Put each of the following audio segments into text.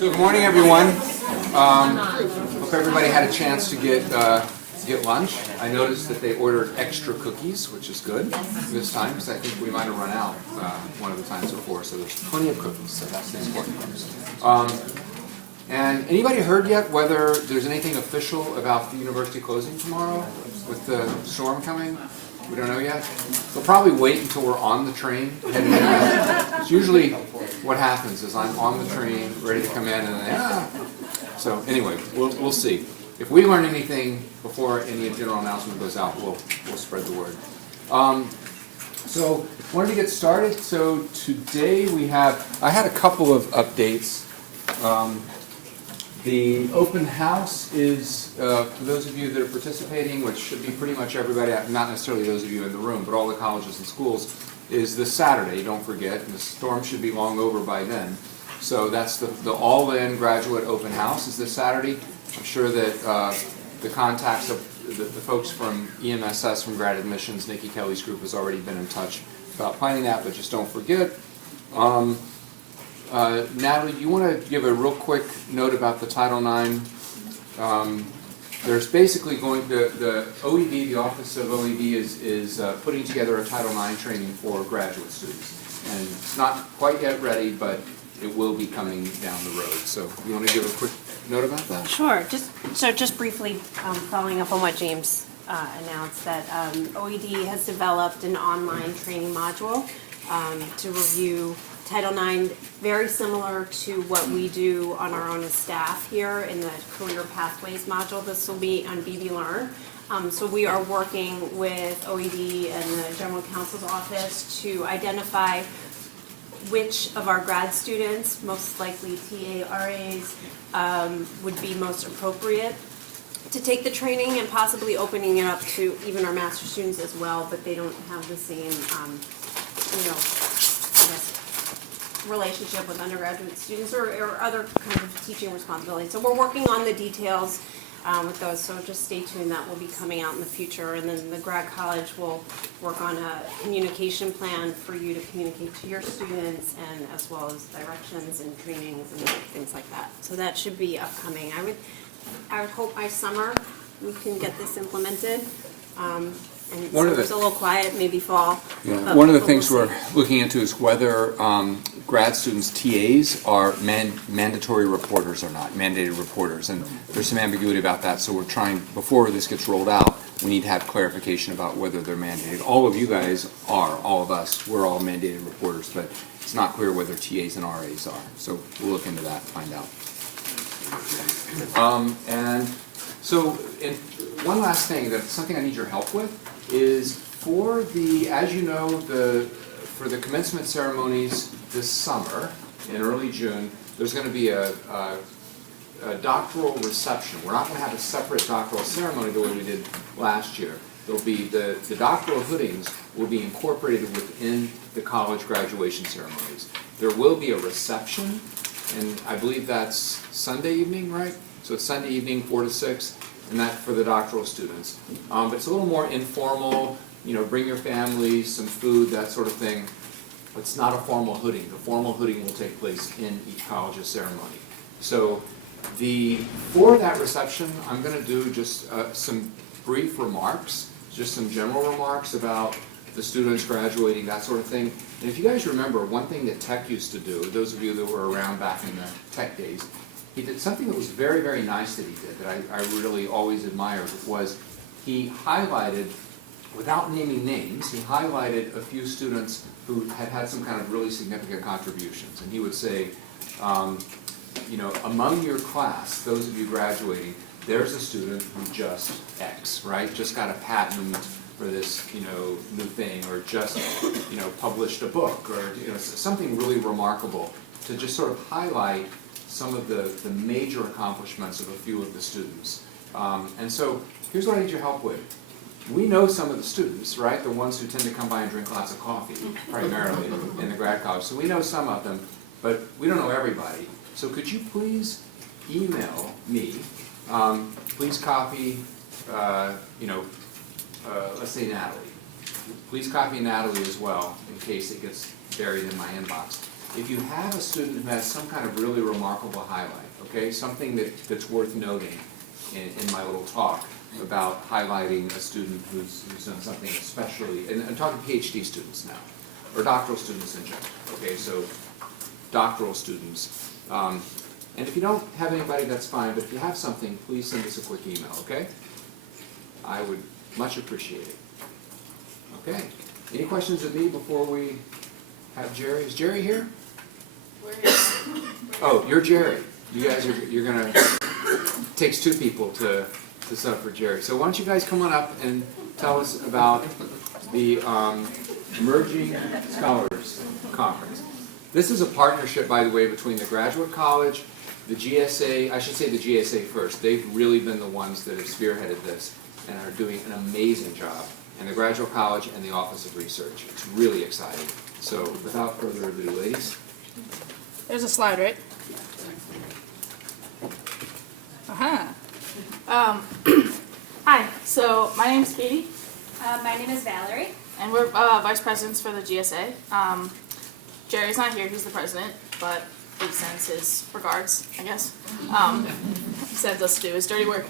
So good morning, everyone. Hope everybody had a chance to get lunch. I noticed that they ordered extra cookies, which is good this time because I think we might have run out one of the times before. So there's plenty of cookies. So that's the important part. And anybody heard yet whether there's anything official about the university closing tomorrow with the storm coming? We don't know yet. We'll probably wait until we're on the train heading in. It's usually what happens is I'm on the train, ready to come in, and then, So anyway, we'll see. If we learn anything before any general announcement goes out, we'll spread the word. So wanted to get started. So today I had a couple of updates. The open house is, for those of you that are participating, which should be pretty much everybody, not necessarily those of you in the room, but all the colleges and schools, is this Saturday, don't forget. And the storm should be long over by then. So that's the all-in graduate open house is this Saturday. I'm sure that the contacts of the folks from EMSS, from Grad Admissions, Nikki Kelly's group, has already been in touch about planning that, but just don't forget. Natalie, do you want to give a real quick note about the Title IX? There's basically the OED, the Office of OED is putting together a Title IX training for graduate students. And it's not quite yet ready, but it will be coming down the road. So you want to give a quick note about that? Sure. Just briefly, following up on what James announced, that OED has developed an online training module to review Title IX, very similar to what we do on our own as staff here in the Career Pathways module. This will be on BB Learn. So we are working with OED and the General Counsel's Office to identify which of our grad students, most likely TA, RAs, would be most appropriate to take the training, and possibly opening it up to even our master students as well, but they don't have the same, relationship with undergraduate students or other kind of teaching responsibilities. So we're working on the details with those, so just stay tuned. That will be coming out in the future, and then the grad college will work on a communication plan for you to communicate to your students, and as well as directions and trainings and things like that. So that should be upcoming. I would hope by summer we can get this implemented. And it's a little quiet, maybe fall. Yeah. One of the things we're looking into is whether grad students, TAs, are mandatory reporters or not, mandated reporters. And there's some ambiguity about that, so we're trying, before this gets rolled out, we need to have clarification about whether they're mandated. All of you guys are, all of us, we're all mandated reporters, but it's not clear whether TAs and RAs are. So we'll look into that and find out. One last thing, that's something I need your help with, is for the, as you know, for the commencement ceremonies this summer, in early June, there's going to be a doctoral reception. We're not going to have a separate doctoral ceremony the way we did last year. There'll be the doctoral hoodings will be incorporated within the college graduation ceremonies. There will be a reception, and I believe that's Sunday evening, right? So it's Sunday evening, 4 to 6. And that for the doctoral students. But it's a little more informal, bring your family, some food, that sort of thing. But it's not a formal hooding. The formal hooding will take place in each college's ceremony. So for that reception, I'm going to do just some brief remarks, just some general remarks about the students graduating, that sort of thing. And if you guys remember, one thing that Tech used to do, those of you that were around back in the Tech days, he did something that was very, very nice that he did, that I really always admired, was he highlighted, without naming names, he highlighted a few students who had had some kind of really significant contributions. And he would say, among your class, those of you graduating, there's a student who just X, right? Just got a patent for this, new thing, or just, published a book, or, something really remarkable to just sort of highlight some of the major accomplishments of a few of the students. And so here's what I need your help with. We know some of the students, right? The ones who tend to come by and drink lots of coffee, primarily, in the grad college. So we know some of them, but we don't know everybody. So could you please email me, please copy, let's say Natalie. Please copy Natalie as well, in case it gets buried in my inbox. if you have a student who has some kind of really remarkable highlight, okay, something that's worth noting in my little talk about highlighting a student who's done something especially, and I'm talking PhD students now, or doctoral students in general, okay, so doctoral students. And if you don't have anybody, that's fine, but if you have something, please send us a quick email, okay? I would much appreciate it. Okay, any questions of me before we have Jerry? Is Jerry here? Oh, you're Jerry. You guys you're gonna, takes two people to sub for Jerry. So why don't you guys come on up and tell us about the Emerging Scholars Conference. This is a partnership, by the way, between the Graduate College, the GSA, I should say the GSA first. They've really been the ones that have spearheaded this and are doing an amazing job. And the Graduate College and the Office of Research. It's really exciting. So without further ado, ladies. There's a slide, right? Hi, so my name's Katie, My name is Valerie. and we're vice presidents for the GSA. Jerry's not here, he's the president, but he sends his regards, I guess. He sends us to do his dirty work.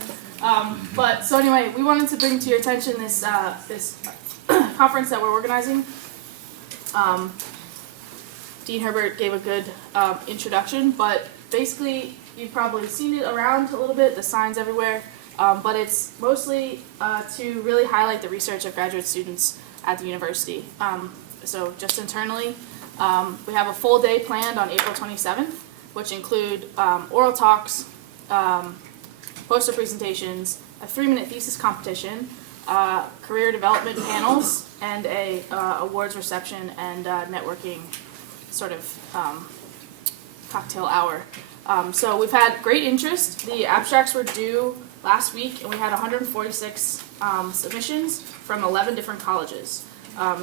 But so anyway, we wanted to bring to your attention this this conference that we're organizing. Dean Herbert gave a good introduction, but basically you've probably seen it around a little bit, the signs everywhere, but it's mostly to really highlight the research of graduate students at the university. So just internally, we have a full day planned on April 27th, which include oral talks, poster presentations, a 3-minute thesis competition, career development panels, and a awards reception and networking sort of cocktail hour. So we've had great interest. The abstracts were due last week, and we had 146 submissions from 11 different colleges.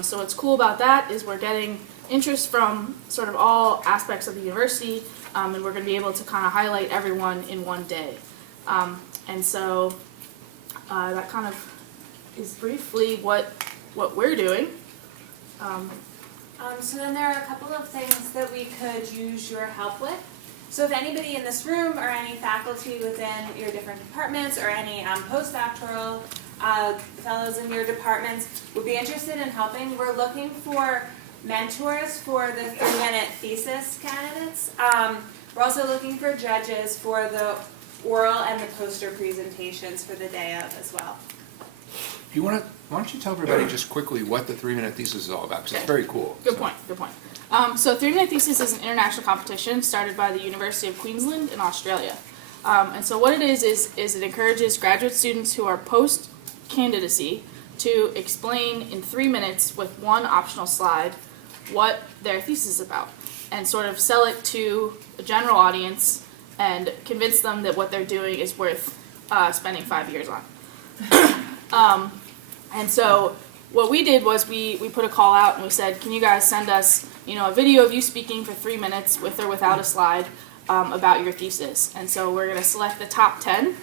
So what's cool about that is we're getting interest from sort of all aspects of the university, and we're going to be able to kind of highlight everyone in one day. And so that kind of is briefly what we're doing. So then there are a couple of things that we could use your help with. So if anybody in this room or any faculty within your different departments or any postdoctoral fellows in your departments would be interested in helping, we're looking for mentors for the 3-minute thesis candidates. We're also looking for judges for the oral and the poster presentations for the day of as well. Why don't you tell everybody just quickly what the 3-minute thesis is all about, because it's very cool. Good point. So 3-minute thesis is an international competition started by the University of Queensland in Australia. And so what it is it encourages graduate students who are post-candidacy to explain in 3 minutes with one optional slide what their thesis is about, and sort of sell it to the general audience and convince them that what they're doing is worth spending 5 years on. And so what we did was we put a call out and we said, can you guys send us a video of you speaking for 3 minutes with or without a slide about your thesis. And so we're going to select the top 10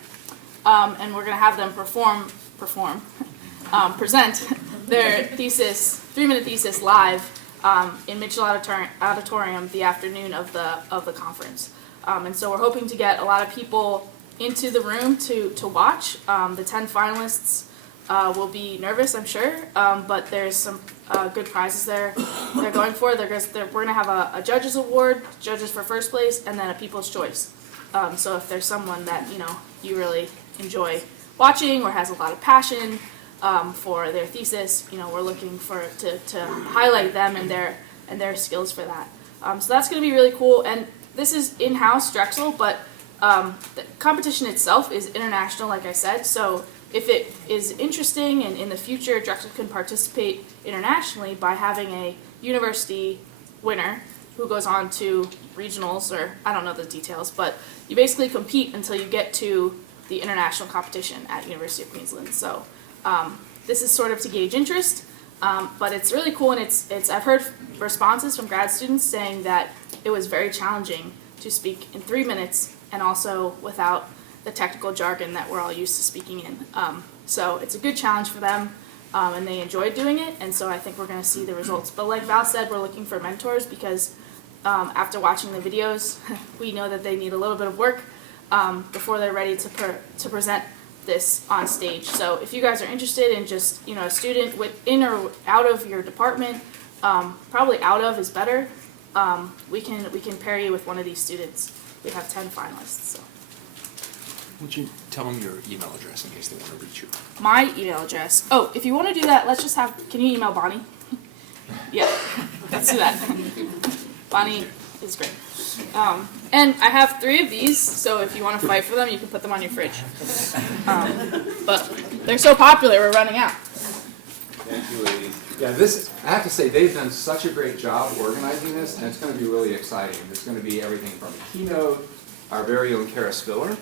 and we're going to have them present their thesis, 3-minute thesis live in Mitchell Auditorium the afternoon of the conference. And so we're hoping to get a lot of people into the room to watch. The 10 finalists will be nervous, I'm sure, but there's some good prizes they're going for. We're going to have a judges award, judges for first place, and then a people's choice. So if there's someone that you really enjoy watching or has a lot of passion for their thesis, we're looking to highlight them and their skills for that. So that's going to be really cool. And this is in-house Drexel, but the competition itself is international, like I said. So if it is interesting and in the future Drexel can participate internationally by having a university winner who goes on to regionals, or I don't know the details, but you basically compete until you get to the international competition at University of Queensland. So this is sort of to gauge interest, but it's really cool, and it's I've heard responses from grad students saying that it was very challenging to speak in 3 minutes and also without the technical jargon that we're all used to speaking in. So it's a good challenge for them, and they enjoyed doing it, and so I think we're going to see the results. But like Val said, we're looking for mentors because after watching the videos, we know that they need a little bit of work before they're ready to present this on stage. So if you guys are interested in just, a student within or out of your department, probably out of is better, we can pair you with one of these students. We have 10 finalists. So. Would you tell them your email address in case they want to reach you? My email address. Oh, if you want to do that, let's just can you email Bonnie? Yeah, let's do that. Bonnie is great. And I have 3 of these, so if you want to fight for them, you can put them on your fridge. But they're so popular, we're running out. Thank you, ladies. Yeah, I have to say, they've done such a great job organizing this, and it's going to be really exciting. There's going to be everything from a keynote. Our very own Kara Spiller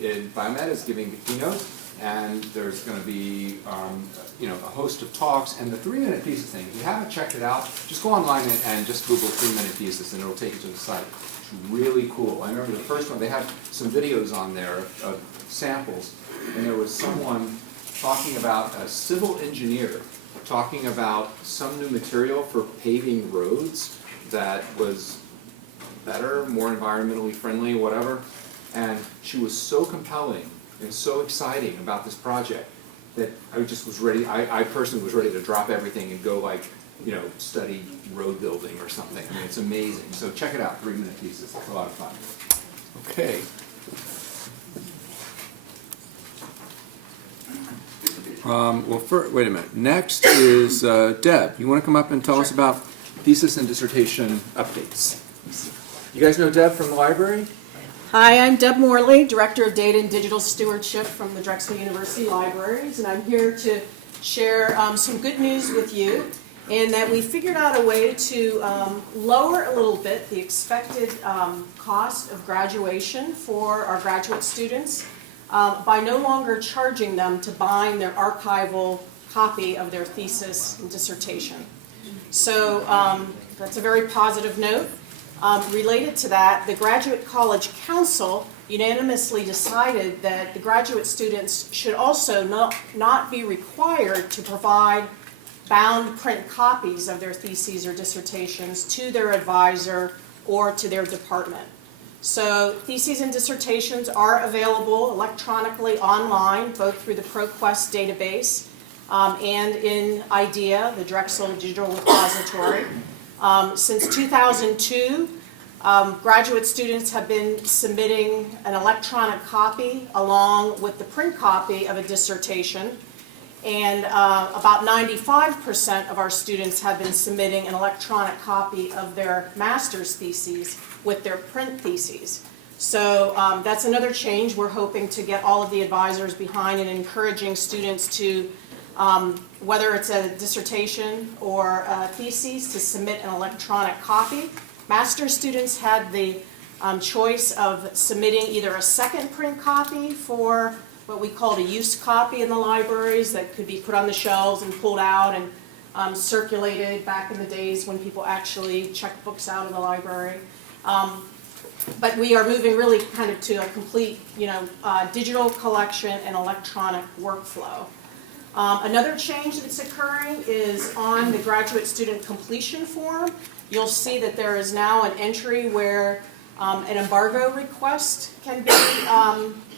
in Biomed is giving the keynote, and there's going to be a host of talks. And the 3-minute thesis thing, if you haven't checked it out, just go online and just Google 3-minute thesis, and it'll take you to the site. It's really cool. I remember the first one, they had some videos on there of samples, and there was someone talking about a civil engineer talking about some new material for paving roads that was better, more environmentally friendly, whatever. And she was so compelling and so exciting about this project that I just was ready, I personally was ready to drop everything and go study road building or something. I mean, it's amazing. So check it out, 3-minute thesis. It's a lot of fun. Okay. Wait a minute. Next is Deb. You want to come up and tell us about thesis and dissertation updates? You guys know Deb from the library? Hi, I'm Deb Morley, Director of Data and Digital Stewardship from the Drexel University Libraries, and I'm here to share some good news with you in that we figured out a way to lower a little bit the expected cost of graduation for our graduate students by no longer charging them to bind their archival copy of their thesis and dissertation. So that's a very positive note. Related to that, the Graduate College Council unanimously decided that the graduate students should also not be required to provide bound print copies of their theses or dissertations to their advisor or to their department. So theses and dissertations are available electronically online, both through the ProQuest database and in IDEA, the Drexel Digital Repository. Since 2002, graduate students have been submitting an electronic copy along with the print copy of a dissertation, and about 95% of our students have been submitting an electronic copy of their master's theses with their print theses. So that's another change. We're hoping to get all of the advisors behind and encouraging students to whether it's a dissertation or a thesis, to submit an electronic copy. Master's students had the choice of submitting either a second print copy for what we called a use copy in the libraries that could be put on the shelves and pulled out and circulated back in the days when people actually checked books out of the library. But we are moving really kind of to a complete, digital collection and electronic workflow. Another change that's occurring is on the graduate student completion form. You'll see that there is now an entry where an embargo request can be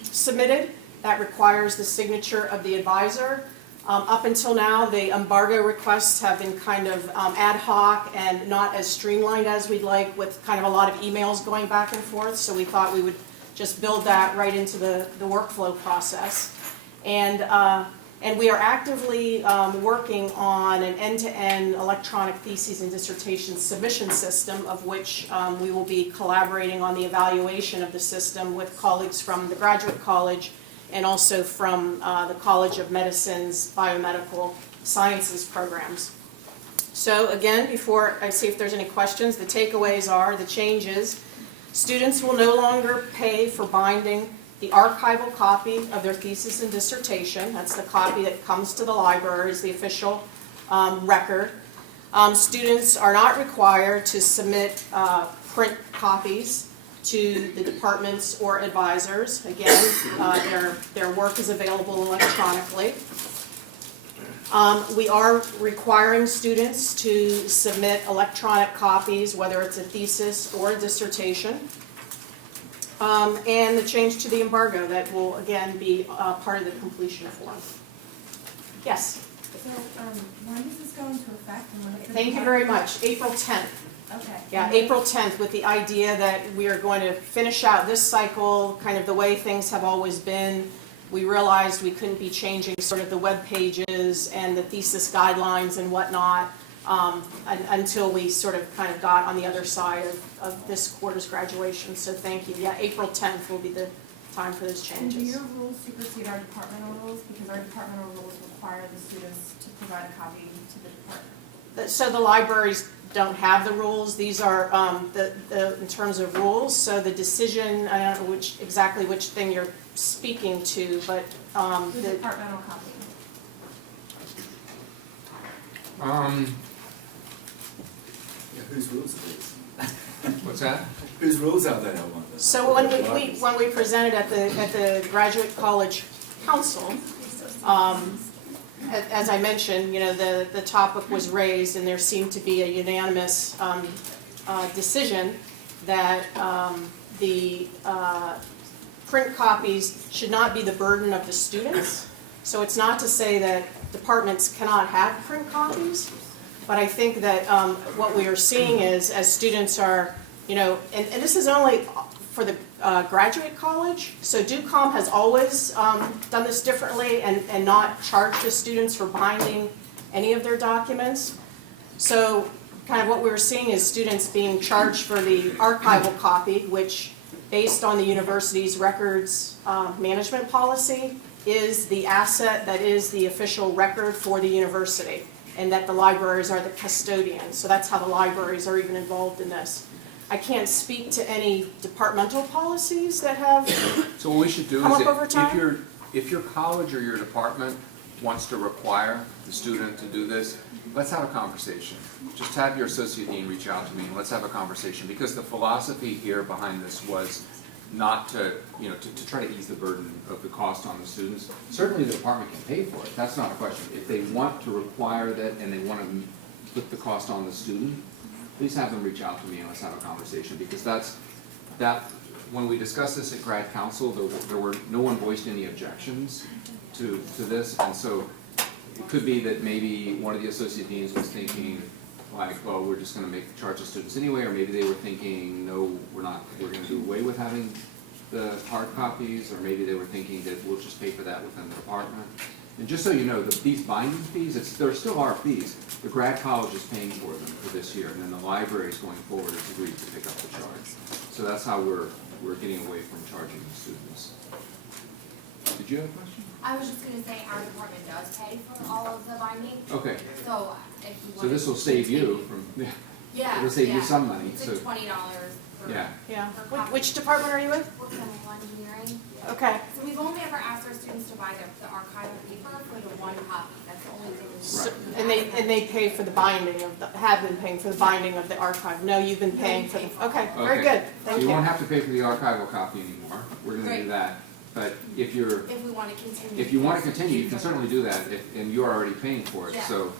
submitted. That requires the signature of the advisor. Up until now, the embargo requests have been kind of ad hoc and not as streamlined as we'd like, with kind of a lot of emails going back and forth. So we thought we would just build that right into the workflow process. And we are actively working on an end-to-end electronic theses and dissertation submission system, of which we will be collaborating on the evaluation of the system with colleagues from the Graduate College and also from the College of Medicine's Biomedical Sciences programs. So again, before I see if there's any questions, the takeaways are the changes. Students will no longer pay for binding the archival copy of their thesis and dissertation. That's the copy that comes to the library as the official record. Students are not required to submit print copies to the departments or advisors. Again, their work is available electronically. We are requiring students to submit electronic copies, whether it's a thesis or a dissertation. And the change to the embargo that will again be part of the completion form. Yes, So, when does this go into effect and when it's? thank you very much. April 10th. Okay. Yeah, April 10th, with the idea that we are going to finish out this cycle, kind of the way things have always been. We realized we couldn't be changing sort of the web pages and the thesis guidelines and whatnot until we sort of kind of got on the other side of this quarter's graduation. So thank you. Yeah, April 10th will be the time for those And do changes. your rules supersede our departmental rules? Because our departmental rules require the students to provide a copy to the department. So the libraries don't have the rules. These are in terms of rules. So the decision, I don't know exactly which thing you're speaking to, but The departmental copy. Yeah, whose rules are these? What's that? Whose rules are they, I wonder? so when we presented at the Graduate College Council, as I mentioned, you know, the topic was raised and there seemed to be a unanimous decision that the print copies should not be the burden of the students. So it's not to say that departments cannot have print copies, but I think that what we are seeing is as students are, you know, and this is only for the graduate college. So DuCom has always done this differently and not charged the students for binding any of their documents. So kind of what we were seeing is students being charged for the archival copy, which based on the university's records management policy is the asset that is the official record for the university, and that the libraries are the custodians. So that's how the libraries are even involved in this. I can't speak to any departmental policies that have, So what we should do Come is up over time? if your college or your department wants to require the student to do this, let's have a conversation. Just have your associate dean reach out to me and let's have a conversation, because the philosophy here behind this was not to, you know, to try to ease the burden of the cost on the students. Certainly the department can pay for it, that's not a question. If they want to require that and they want to put the cost on the student, please have them reach out to me and let's have a conversation, because when we discussed this at grad council, no one voiced any objections to this, and so it could be that maybe one of the associate deans was thinking, like, well, we're just gonna charge the students anyway, or maybe they were thinking, no, we're gonna do away with having the hard copies, or maybe they were thinking that we'll just pay for that within the department. And just so you know, these binding fees, there still are fees. The grad college is paying for them for this year, and then the libraries going forward has agreed to pick up the charge. So that's how we're getting away from charging the students. Did you have a question? I was just gonna say our department does pay for all of the binding, Okay, so if you want. so this will save you from, Yeah, it'll save you yeah. some money, It's so, like $20 for. yeah. yeah. For copy. Which department are you with? For chemical engineering. Okay. So we've only ever asked our students to buy the archival paper for the one copy, that's the only thing. So- And they pay for the binding of have been paying for the binding of the archive. No, you've been paying for the, okay, very Okay. good, So thank you won't you. have to pay for the archival copy anymore, we're gonna do Great. that. But if you want to continue. if you wanna continue, you can certainly do that, and you're already paying for it, Yeah. so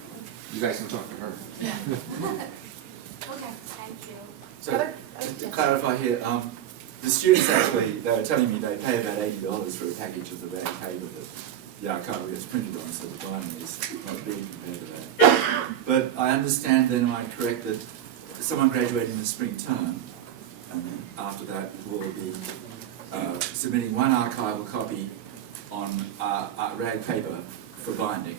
you guys can talk to her. Yeah. Okay, thank you. So, Other- to clarify here, the students actually, they were telling me they pay about $80 for a package of the rag paper that the archival is printed on, so the binding is not big compared to that. But I understand then, am I correct, that someone graduating in the spring term, and then after that will be submitting one archival copy on rag paper for binding.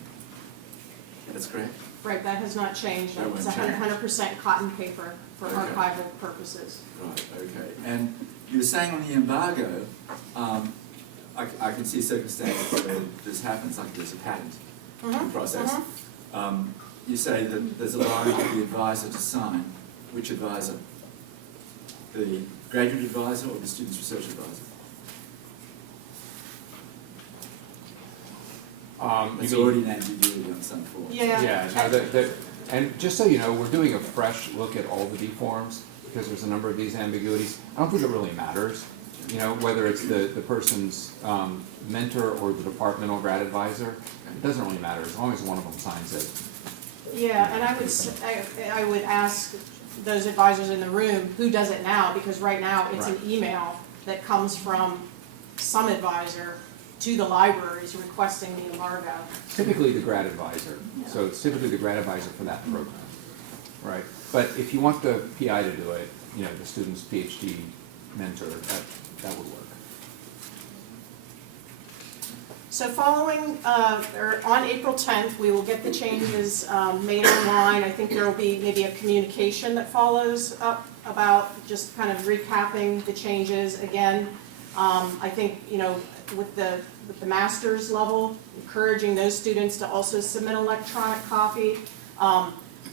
That's correct? Right, that has not changed. That It's won't change. 100% cotton paper for Okay. archival purposes. Right, okay. And you were saying on the embargo, I can see circumstances where this happens, like there's a patent process. You say that there's a line for the advisor to sign. Which advisor? The graduate advisor or the student's research advisor? There's already an ambiguity on some form. Yeah. Yeah, no, and just so you know, we're doing a fresh look at all the D forms, because there's a number of these ambiguities. I don't think it really matters, you know, whether it's the person's mentor or the departmental grad advisor, it doesn't really matter, as long as one of them signs it. Yeah, and I would ask those advisors in the room, who does it now? Because right now, it's an email that comes from some advisor to the libraries requesting the embargo. Typically the grad advisor, so it's typically the grad advisor for that program, right? But if you want the PI to do it, you know, the student's PhD mentor, that would work. So following, or on April 10th, we will get the changes made online. I think there will be maybe a communication that follows up about just kind of recapping the changes again. I think, you know, with the master's level, encouraging those students to also submit electronic copy.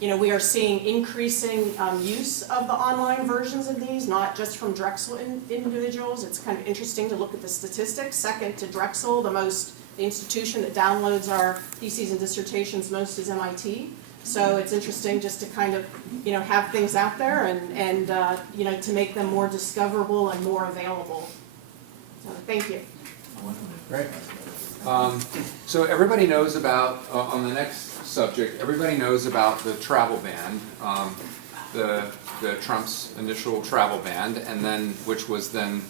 You know, we are seeing increasing use of the online versions of these, not just from Drexel individuals. It's kind of interesting to look at the statistics. Second to Drexel, the institution that downloads our theses and dissertations most is MIT. So it's interesting just to kind of, you know, have things out there and you know, to make them more discoverable and more available. So thank you. Great. So everybody knows about, on the next subject, everybody knows about the travel ban, the Trump's initial travel ban, and then, which was then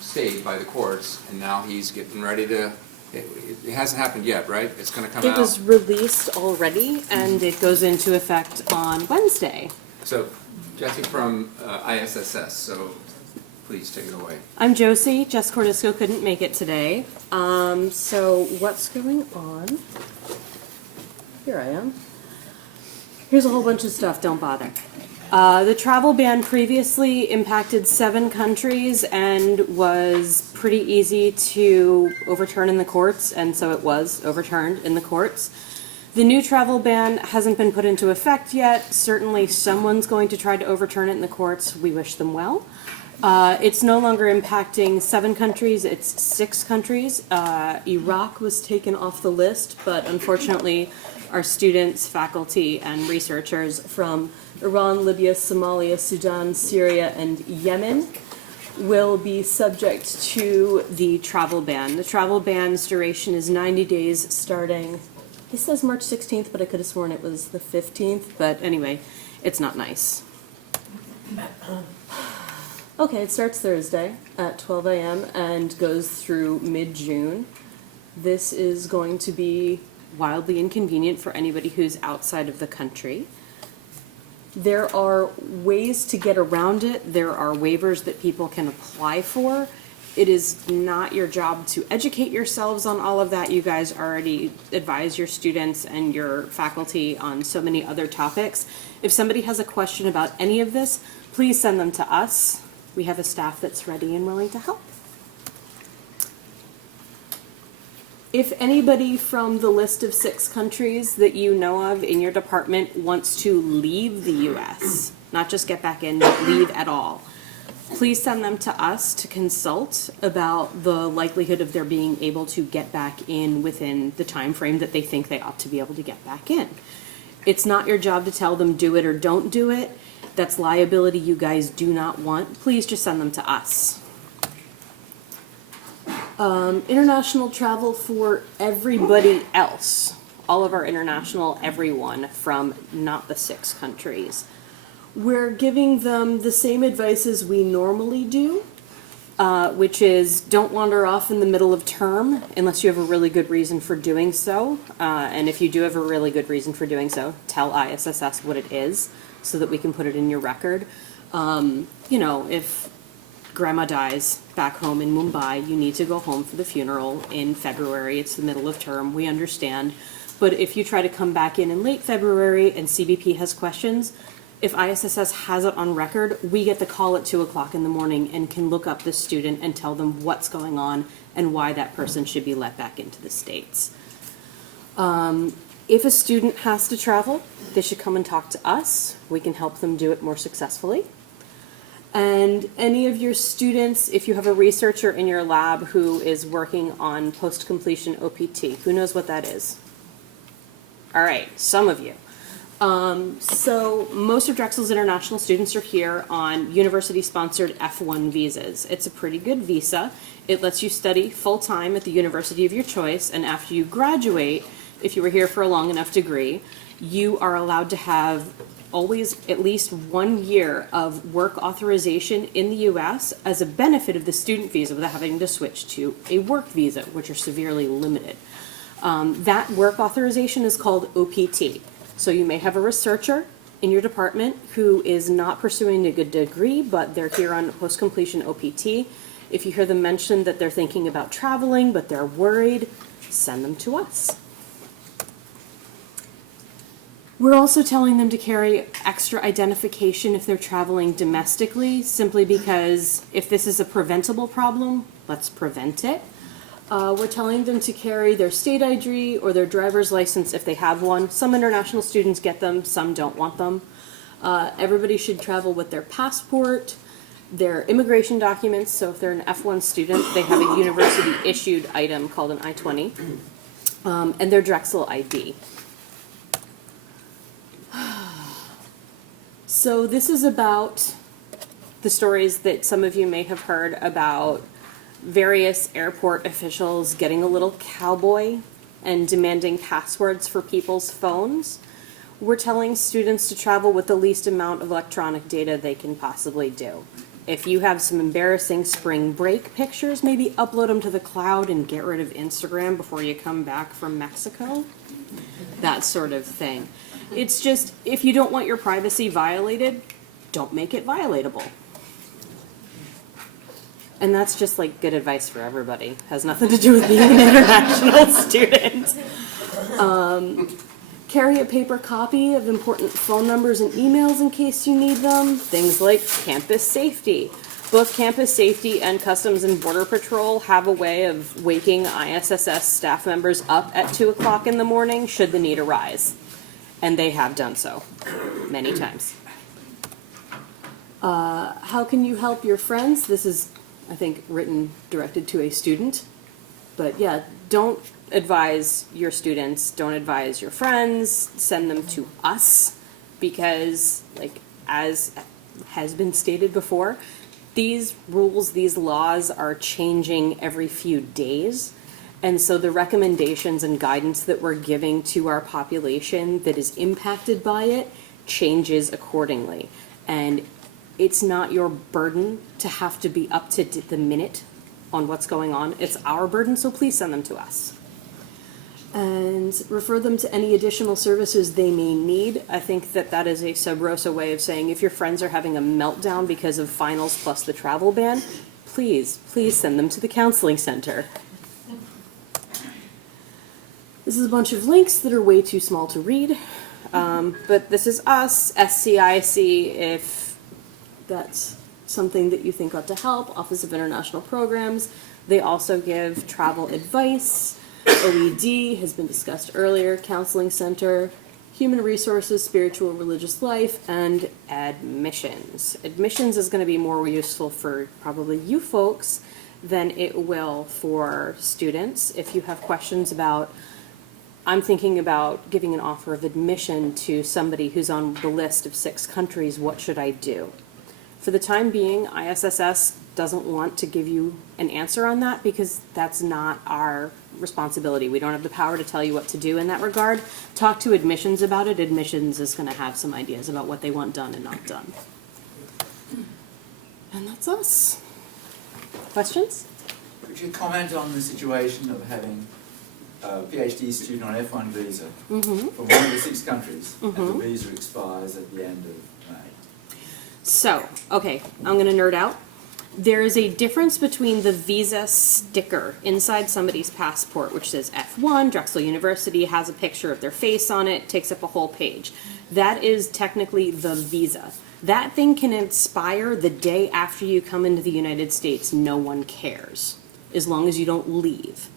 stayed by the courts, and now he's getting ready to, it hasn't happened yet, right? It's gonna come out. It was released already, and it goes into effect on Wednesday. So, Jesse from ISSS, so please take it away. I'm Josie. Jess Cordisco couldn't make it today. So what's going on? Here I am. Here's a whole bunch of stuff, don't bother. The travel ban previously impacted 7 countries and was pretty easy to overturn in the courts, and so it was overturned in the courts. The new travel ban hasn't been put into effect yet. Certainly someone's going to try to overturn it in the courts. We wish them well. It's no longer impacting 7 countries, it's 6 countries. Iraq was taken off the list, but unfortunately our students, faculty, and researchers from Iran, Libya, Somalia, Sudan, Syria, and Yemen will be subject to the travel ban. The travel ban's duration is 90 days starting, it says March 16th, but I could have sworn it was the 15th, but anyway, it's not nice. Okay, it starts Thursday at 12 a.m. and goes through mid-June. This is going to be wildly inconvenient for anybody who's outside of the country. There are ways to get around it. There are waivers that people can apply for. It is not your job to educate yourselves on all of that. You guys already advise your students and your faculty on so many other topics. If somebody has a question about any of this, please send them to us. We have a staff that's ready and willing to help. If anybody from the list of 6 countries that you know of in your department wants to leave the U.S., not just get back in, but leave at all, please send them to us to consult about the likelihood of their being able to get back in within the time frame that they think they ought to be able to get back in. It's not your job to tell them do it or don't do it. That's liability you guys do not want. Please just send them to us. International travel for everybody else. All of our international everyone from not the 6 countries. We're giving them the same advice as we normally do, which is don't wander off in the middle of term unless you have a really good reason for doing so. And if you do have a really good reason for doing so, tell ISSS what it is so that we can put it in your record. You know, if grandma dies back home in Mumbai, you need to go home for the funeral in February. It's the middle of term, we understand. But if you try to come back in late February and CBP has questions, if ISSS has it on record, we get the call at 2 o'clock in the morning and can look up the student and tell them what's going on and why that person should be let back into the States. If a student has to travel, they should come and talk to us. We can help them do it more successfully. And any of your students, if you have a researcher in your lab who is working on post-completion OPT, who knows what that is? All right, some of you. So most of Drexel's international students are here on university-sponsored F1 visas. It's a pretty good visa. It lets you study full-time at the university of your choice, and after you graduate, if you were here for a long enough degree, you are allowed to have always at least 1 year of work authorization in the US as a benefit of the student visa without having to switch to a work visa, which are severely limited. That work authorization is called OPT. So you may have a researcher in your department who is not pursuing a good degree, but they're here on post-completion OPT. If you hear them mention that they're thinking about traveling, but they're worried, send them to us. We're also telling them to carry extra identification if they're traveling domestically, simply because if this is a preventable problem, let's prevent it. We're telling them to carry their state ID or their driver's license if they have one. Some international students get them, some don't want them. Everybody should travel with their passport, their immigration documents. So if they're an F1 student, they have a university-issued item called an I-20, and their Drexel ID. So this is about the stories that some of you may have heard about various airport officials getting a little cowboy and demanding passwords for people's phones. We're telling students to travel with the least amount of electronic data they can possibly do. If you have some embarrassing spring break pictures, maybe upload them to the cloud and get rid of Instagram before you come back from Mexico. That sort of thing. It's just, if you don't want your privacy violated, don't make it violatable. And that's just like good advice for everybody. Has nothing to do with being an international student. Carry a paper copy of important phone numbers and emails in case you need them. Things like campus safety. Both Campus Safety and Customs and Border Patrol have a way of waking ISSS staff members up at 2 o'clock in the morning should the need arise. And they have done so many times. How can you help your friends? This is, I think, directed to a student. But yeah, don't advise your students, don't advise your friends, send them to us, because, like, as has been stated before, these rules, these laws are changing every few days. And so the recommendations and guidance that we're giving to our population that is impacted by it changes accordingly. And it's not your burden to have to be up to the minute on what's going on. It's our burden, so please send them to us. And refer them to any additional services they may need. I think that that is a sub rosa way of saying if your friends are having a meltdown because of finals plus the travel ban, please send them to the counseling center. This is a bunch of links that are way too small to read, but this is us, SCIC, if that's something that you think ought to help, Office of International Programs. They also give travel advice. OED has been discussed earlier, Counseling Center, Human Resources, Spiritual Religious Life, and Admissions. Admissions is going to be more useful for probably you folks than it will for students. If you have questions about, I'm thinking about giving an offer of admission to somebody who's on the list of 6 countries, what should I do? For the time being, ISSS doesn't want to give you an answer on that because that's not our responsibility. We don't have the power to tell you what to do in that regard. Talk to admissions about it. Admissions is going to have some ideas about what they want done and not done. And that's us. Questions? Could you comment on the situation of having a PhD student on F1 visa from one of the 6 countries and the visa expires at the end of May? So, okay, I'm going to nerd out. There is a difference between the visa sticker inside somebody's passport, which says F1, Drexel University, has a picture of their face on it, takes up a whole page. That is technically the visa. That thing can expire the day after you come into the United States. No one cares, as long as you don't leave.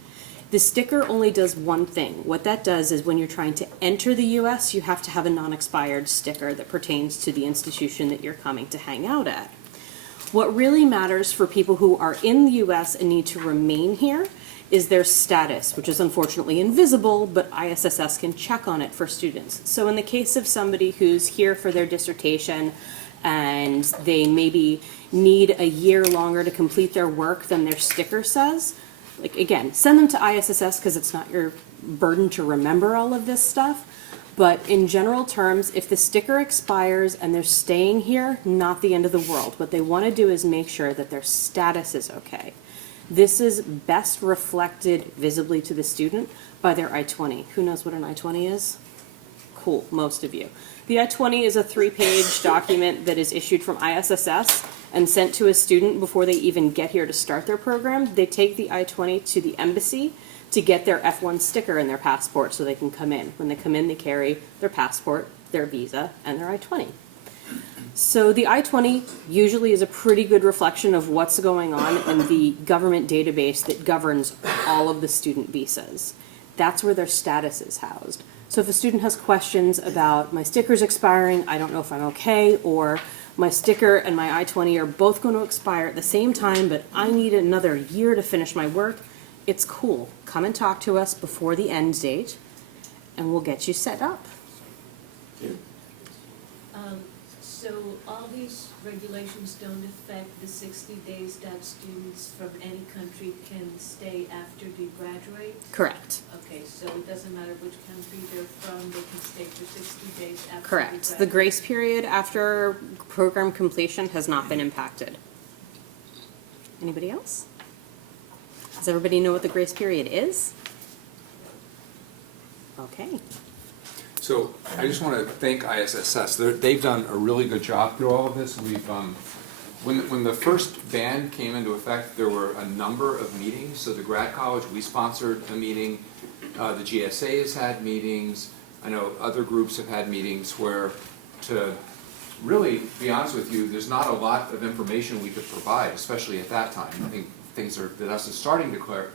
The sticker only does one thing. What that does is when you're trying to enter the U.S., you have to have a non-expired sticker that pertains to the institution that you're coming to hang out at. What really matters for people who are in the U.S. and need to remain here is their status, which is unfortunately invisible, but ISSS can check on it for students. So in the case of somebody who's here for their dissertation and they maybe need a year longer to complete their work than their sticker says, like, again, send them to ISSS because it's not your burden to remember all of this stuff. But in general terms, if the sticker expires and they're staying here, not the end of the world. What they want to do is make sure that their status is okay. This is best reflected visibly to the student by their I-20. Who knows what an I-20 is? Cool, most of you. The I-20 is a 3-page document that is issued from ISSS and sent to a student before they even get here to start their program. They take the I-20 to the embassy to get their F1 sticker in their passport so they can come in. When they come in, they carry their passport, their visa, and their I-20. So the I-20 usually is a pretty good reflection of what's going on in the government database that governs all of the student visas. That's where their status is housed. So if a student has questions about my sticker's expiring, I don't know if I'm okay, or my sticker and my I-20 are both going to expire at the same time, but I need another year to finish my work, it's cool. Come and talk to us before the end date, and we'll get you set up. So all these regulations don't affect the 60 days that students from any country can stay after they graduate? Correct. Okay, so it doesn't matter which country they're from, they can stay for 60 days after they Correct. graduate? The grace period after program completion has not been impacted. Anybody else? Does everybody know what the grace period is? Okay. So I just want to thank ISSS. They've done a really good job through all of this. We've when the first ban came into effect, there were a number of meetings. So the grad college, we sponsored a meeting. The GSA has had meetings. I know other groups have had meetings where, to really be honest with you, there's not a lot of information we could provide, especially at that time. I think things are, the dust is starting to clear,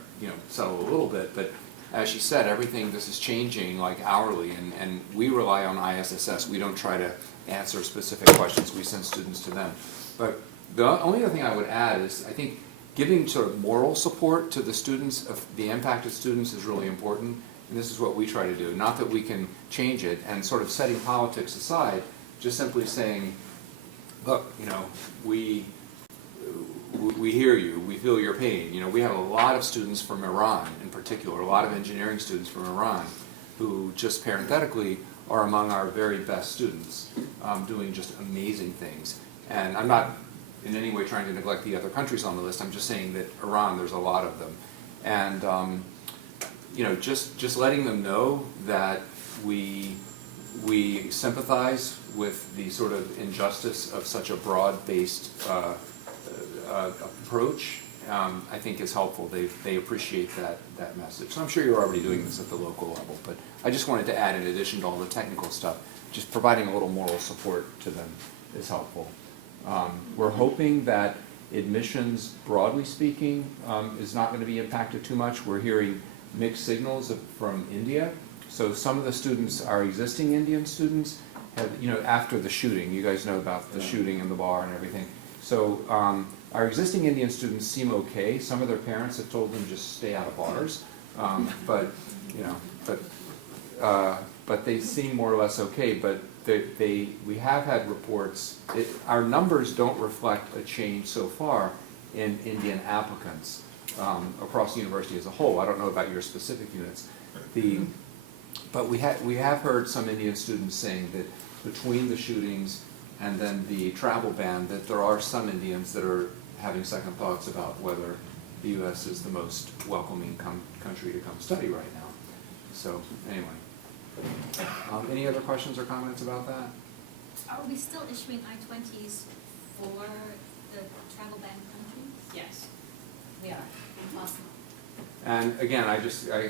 settle a little bit, but as she said, everything, this is changing like hourly, and we rely on ISSS. We don't try to answer specific questions. We send students to them. But the only other thing I would add is I think giving sort of moral support to the students, of the impacted students, is really important. And this is what we try to do. Not that we can change it, and sort of setting politics aside, just simply saying, look, we hear you, we feel your pain. We have a lot of students from Iran in particular, a lot of engineering students from Iran who just parenthetically are among our very best students, doing just amazing things. And I'm not in any way trying to neglect the other countries on the list, I'm just saying that Iran, there's a lot of them. And just letting them know that we sympathize with the sort of injustice of such a broad-based approach, I think is helpful. They appreciate that message. So I'm sure you're already doing this at the local level, but I just wanted to add, in addition to all the technical stuff, just providing a little moral support to them is helpful. We're hoping that admissions, broadly speaking, is not going to be impacted too much. We're hearing mixed signals from India. So some of the students, our existing Indian students, have, after the shooting, you guys know about the shooting in the bar and everything. So our existing Indian students seem okay. Some of their parents have told them just stay out of bars, but they seem more or less okay. But we have had reports. Our numbers don't reflect a change so far in Indian applicants across the university as a whole. I don't know about your specific units. But we have heard some Indian students saying that between the shootings and then the travel ban, that there are some Indians that are having second thoughts about whether the U.S. is the most welcoming country to come study right now. So anyway, any other questions or comments about that? Are we still issuing I-20s for the travel ban countries? Yes, we are. Awesome. And again, I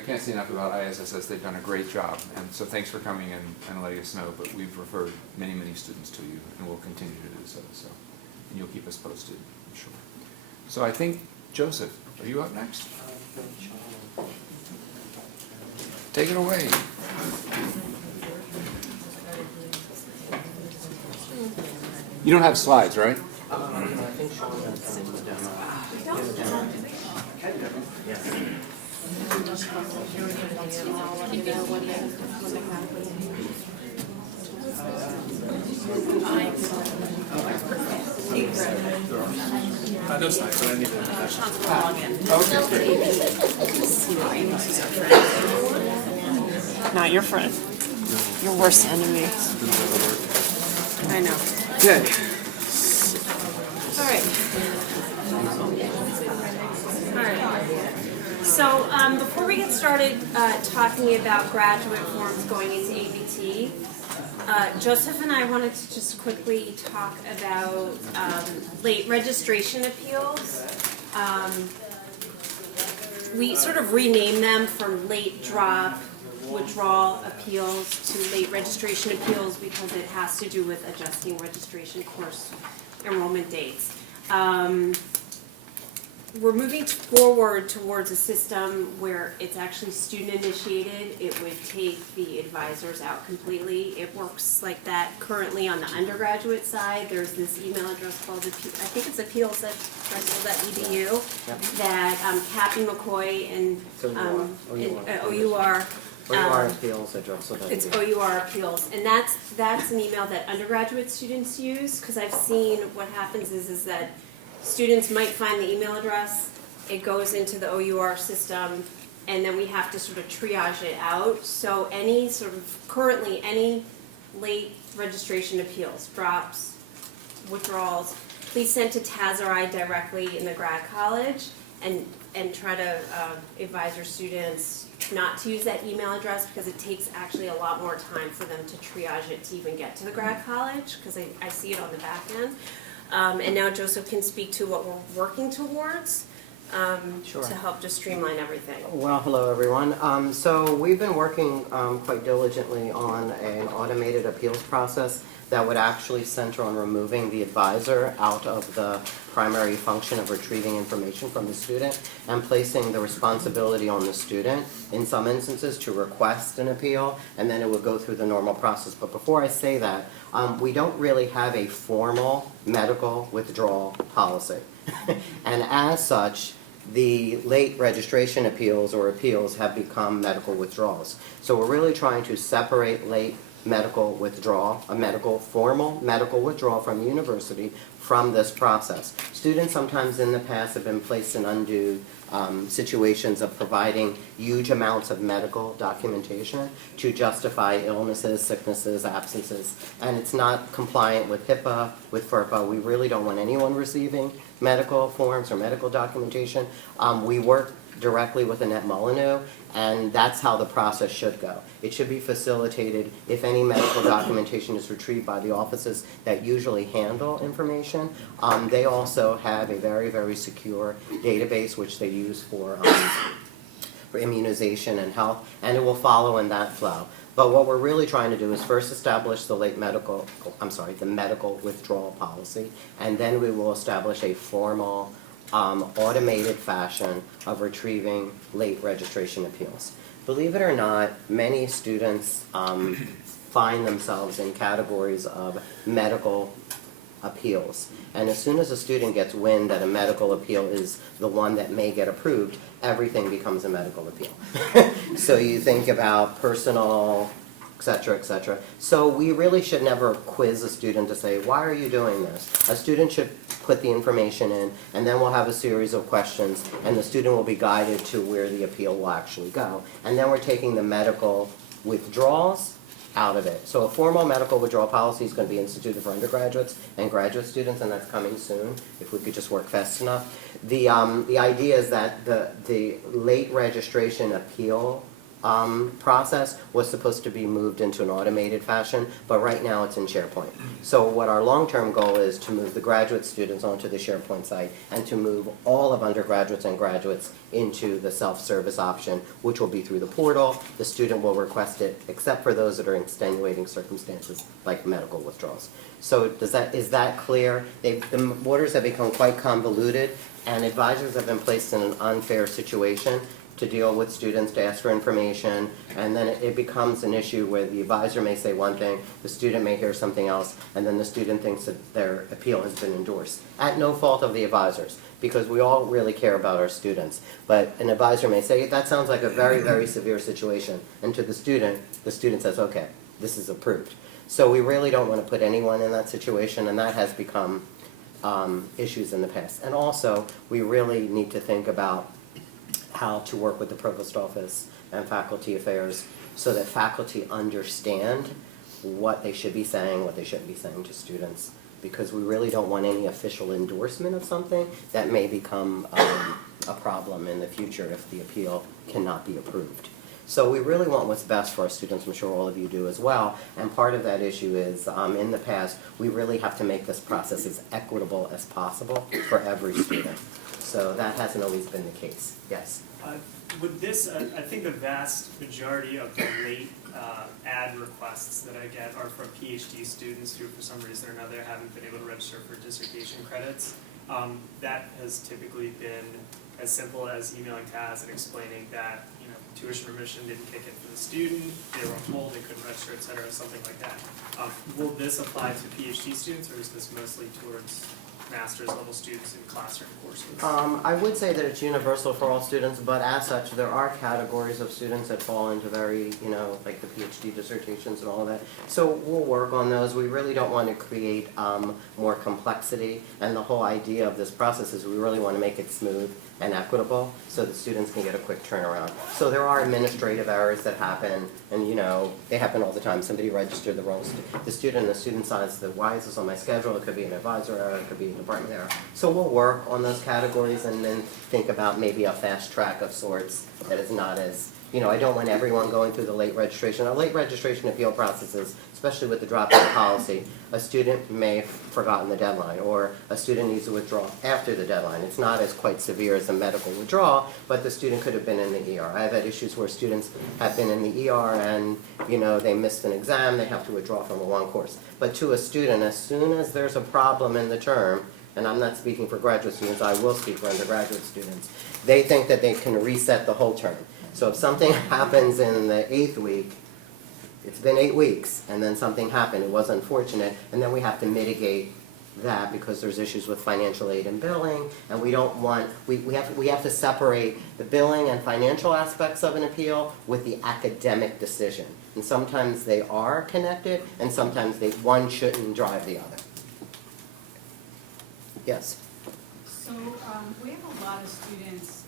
can't say enough about ISSS. They've done a great job, and so thanks for coming and letting us know. But we've referred many, many students to you, and we'll continue to do so. And you'll keep us posted, I'm sure. So I think, Joseph, are you up next? Take it away. You don't have slides, right? Not your friend. Your worst enemy. I know. Okay. All right. So before we get started talking about graduate forms going into ABT, Joseph and I wanted to just quickly talk about late registration appeals. We sort of rename them from late drop withdrawal appeals to late registration appeals because it has to do with adjusting registration course enrollment dates. We're moving forward towards a system where it's actually student initiated. It would take the advisors out completely. It works like that currently on the undergraduate side. There's this email address called, I think it's appeals@drexel.edu, that Cappy McCoy and OUR. OUR appeals at Drexel. It's OUR appeals, and that's an email that undergraduate students use, because I've seen what happens is that students might find the email address, it goes into the OUR system, and then we have to sort of triage it out. So currently any late registration appeals, drops, withdrawals, please send to Taz or I directly in the grad college, and try to advise your students not to use that email address, because it takes actually a lot more time for them to triage it to even get to the grad college, because I see it on the back end. And now Joseph can speak to what we're working towards Sure. to help just streamline everything. Well, hello everyone. So we've been working quite diligently on an automated appeals process that would actually center on removing the advisor out of the primary function of retrieving information from the student and placing the responsibility on the student in some instances to request an appeal, and then it would go through the normal process. But before I say that, we don't really have a formal medical withdrawal policy. And as such, the late registration appeals or appeals have become medical withdrawals. So we're really trying to separate late medical withdrawal, a formal medical withdrawal from the university from this process. Students sometimes in the past have been placed in undue situations of providing huge amounts of medical documentation to justify illnesses, sicknesses, absences, and it's not compliant with HIPAA, with FERPA. We really don't want anyone receiving medical forms or medical documentation. We work directly with Annette Molyneux, and that's how the process should go. It should be facilitated if any medical documentation is retrieved by the offices that usually handle information. They also have a very, very secure database which they use for immunization and health, and it will follow in that flow. But what we're really trying to do is first establish the the medical withdrawal policy, and then we will establish a formal automated fashion of retrieving late registration appeals. Believe it or not, many students find themselves in categories of medical appeals. And as soon as a student gets wind that a medical appeal is the one that may get approved, everything becomes a medical appeal. So you think about personal, et cetera, et cetera. So we really should never quiz a student to say, why are you doing this? A student should put the information in, and then we'll have a series of questions, and the student will be guided to where the appeal will actually go. And then we're taking the medical withdrawals out of it. So a formal medical withdrawal policy is going to be instituted for undergraduates and graduate students, and that's coming soon, if we could just work fast enough. The idea is that the late registration appeal process was supposed to be moved into an automated fashion, but right now it's in SharePoint. So what our long-term goal is to move the graduate students onto the SharePoint site and to move all of undergraduates and graduates into the self-service option, which will be through the portal. The student will request it, except for those that are in extenuating circumstances, like medical withdrawals. So is that clear? The orders have become quite convoluted, and advisors have been placed in an unfair situation to deal with students, to ask for information, and then it becomes an issue where the advisor may say one thing, the student may hear something else, and then the student thinks that their appeal has been endorsed, at no fault of the advisors. because we all really care about our students. But an advisor may say, that sounds like a very, very severe situation. And to the student says, okay, this is approved. So we really don't want to put anyone in that situation, and that has become issues in the past. And also, we really need to think about how to work with the provost office and faculty affairs so that faculty understand what they should be saying, what they shouldn't be saying to students, because we really don't want any official endorsement of something that may become a problem in the future if the appeal cannot be approved. So we really want what's best for our students. I'm sure all of you do as well. And part of that issue is, in the past, we really have to make this process as equitable as possible for every student. So that hasn't always been the case. Yes? Would this, I think the vast majority of the late ad requests that I get are from PhD students who, for some reason or another, haven't been able to register for dissertation credits. That has typically been as simple as emailing Taz and explaining that, you know, tuition remission didn't kick in for the student, they were told they couldn't register, et cetera, something like that. Will this apply to PhD students, or is this mostly towards master's level students in classroom courses? I would say that it's universal for all students, but as such, there are categories of students that fall into very, you know, like the PhD dissertations and all of that. So we'll work on those. We really don't want to create more complexity, and the whole idea of this process is we really want to make it smooth and equitable so that students can get a quick turnaround. So there are administrative errors that happen, and you know, they happen all the time. Somebody registered the wrong the student decides that why is this on my schedule? It could be an advisor error, it could be a department error. So we'll work on those categories and then think about maybe a fast track of sorts that is not as, you know, I don't want everyone going through the late registration. A late registration appeal processes, especially with the dropout policy, a student may have forgotten the deadline, or a student needs to withdraw after the deadline. It's not as quite severe as a medical withdrawal, but the student could have been in the ER. I've had issues where students have been in the ER and, you know, they missed an exam, they have to withdraw from a one course. But to a student, as soon as there's a problem in the term, and I'm not speaking for graduate students, I will speak for undergraduate students, they think that they can reset the whole term. So if something happens in the 8th week, it's been 8 weeks, and then something happened, it was unfortunate, and then we have to mitigate that because there's issues with financial aid and billing, and we don't want, we have to separate the billing and financial aspects of an appeal with the academic decision. And sometimes they are connected, and sometimes one shouldn't drive the other. Yes? So we have a lot of students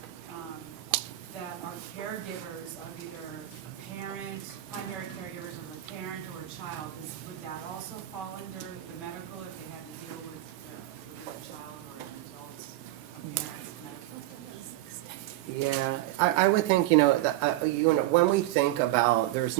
that are caregivers of either a parent, primary caregivers of a parent or a child. Would that also fall under the medical if they had to deal with a child or an adult's parent's medical? Yeah, I would think, you know, when we think about, there's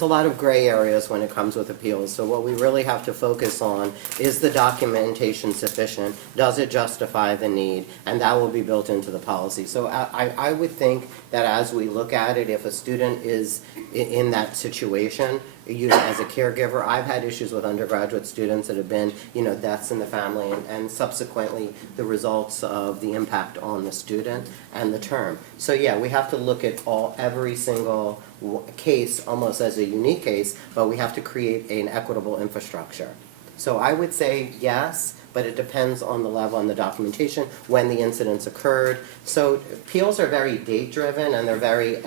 a lot of gray areas when it comes with appeals. So what we really have to focus on is the documentation sufficient? Does it justify the need? And that will be built into the policy. So I would think that as we look at it, if a student is in that situation, you as a caregiver, I've had issues with undergraduate students that have been, you know, deaths in the family and subsequently the results of the impact on the student and the term. So yeah, we have to look at every single case almost as a unique case, but we have to create an equitable infrastructure. So I would say yes, but it depends on the level and the documentation, when the incidents occurred. So appeals are very date-driven, and they're very,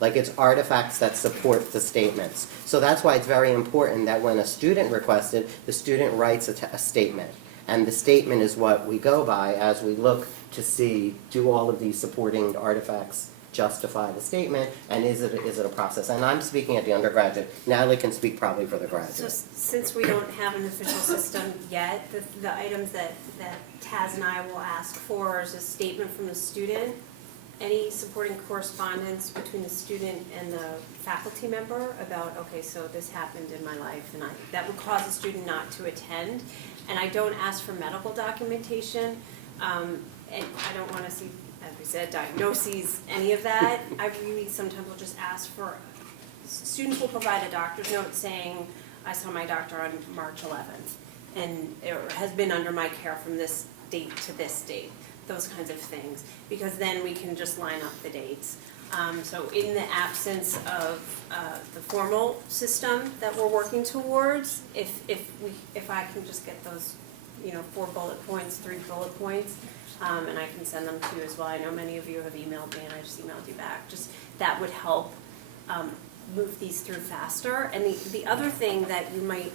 like it's artifacts that support the statements. So that's why it's very important that when a student requested, the student writes a statement. And the statement is what we go by as we look to see, do all of these supporting artifacts justify the statement, and is it a process? And I'm speaking at the undergraduate. Natalie can speak probably for the graduate. So since we don't have an official system yet, the items that Taz and I will ask for is a statement from the student, any supporting correspondence between the student and the faculty member about, okay, so this happened in my life, and that would cause the student not to attend. And I don't ask for medical documentation, and I don't want to see, as we said, diagnoses, any of that. I really sometimes will just ask for, students will provide a doctor's note saying, I saw my doctor on March 11th, and it has been under my care from this date to this date, those kinds of things, because then we can just line up the dates. So in the absence of the formal system that we're working towards, if I can just get those, 4 bullet points, 3 bullet points, and I can send them to you as well. I know many of you have emailed me, and I just emailed you back. Just that would help move these through faster. And the other thing that you might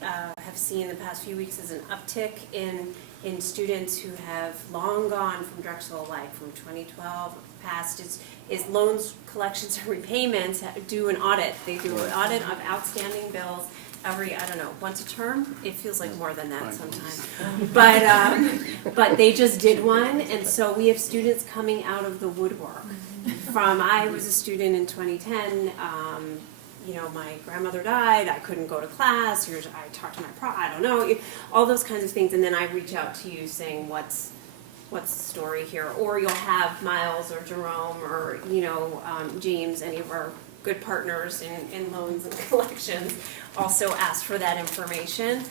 have seen in the past few weeks is an uptick in students who have long gone from Drexel, like from 2012 past, is loans, collections, and repayments do an audit. They do an audit of outstanding bills every, I don't know, once a term. It feels like more than that sometimes. But they just did one, and so we have students coming out of the woodwork. I was a student in 2010, my grandmother died, I couldn't go to class, I talked to my I don't know, all those kinds of things, and then I reach out to you saying, what's the story here? Or you'll have Miles or Jerome or, James, any of our good partners in loans and collections, also ask for that information.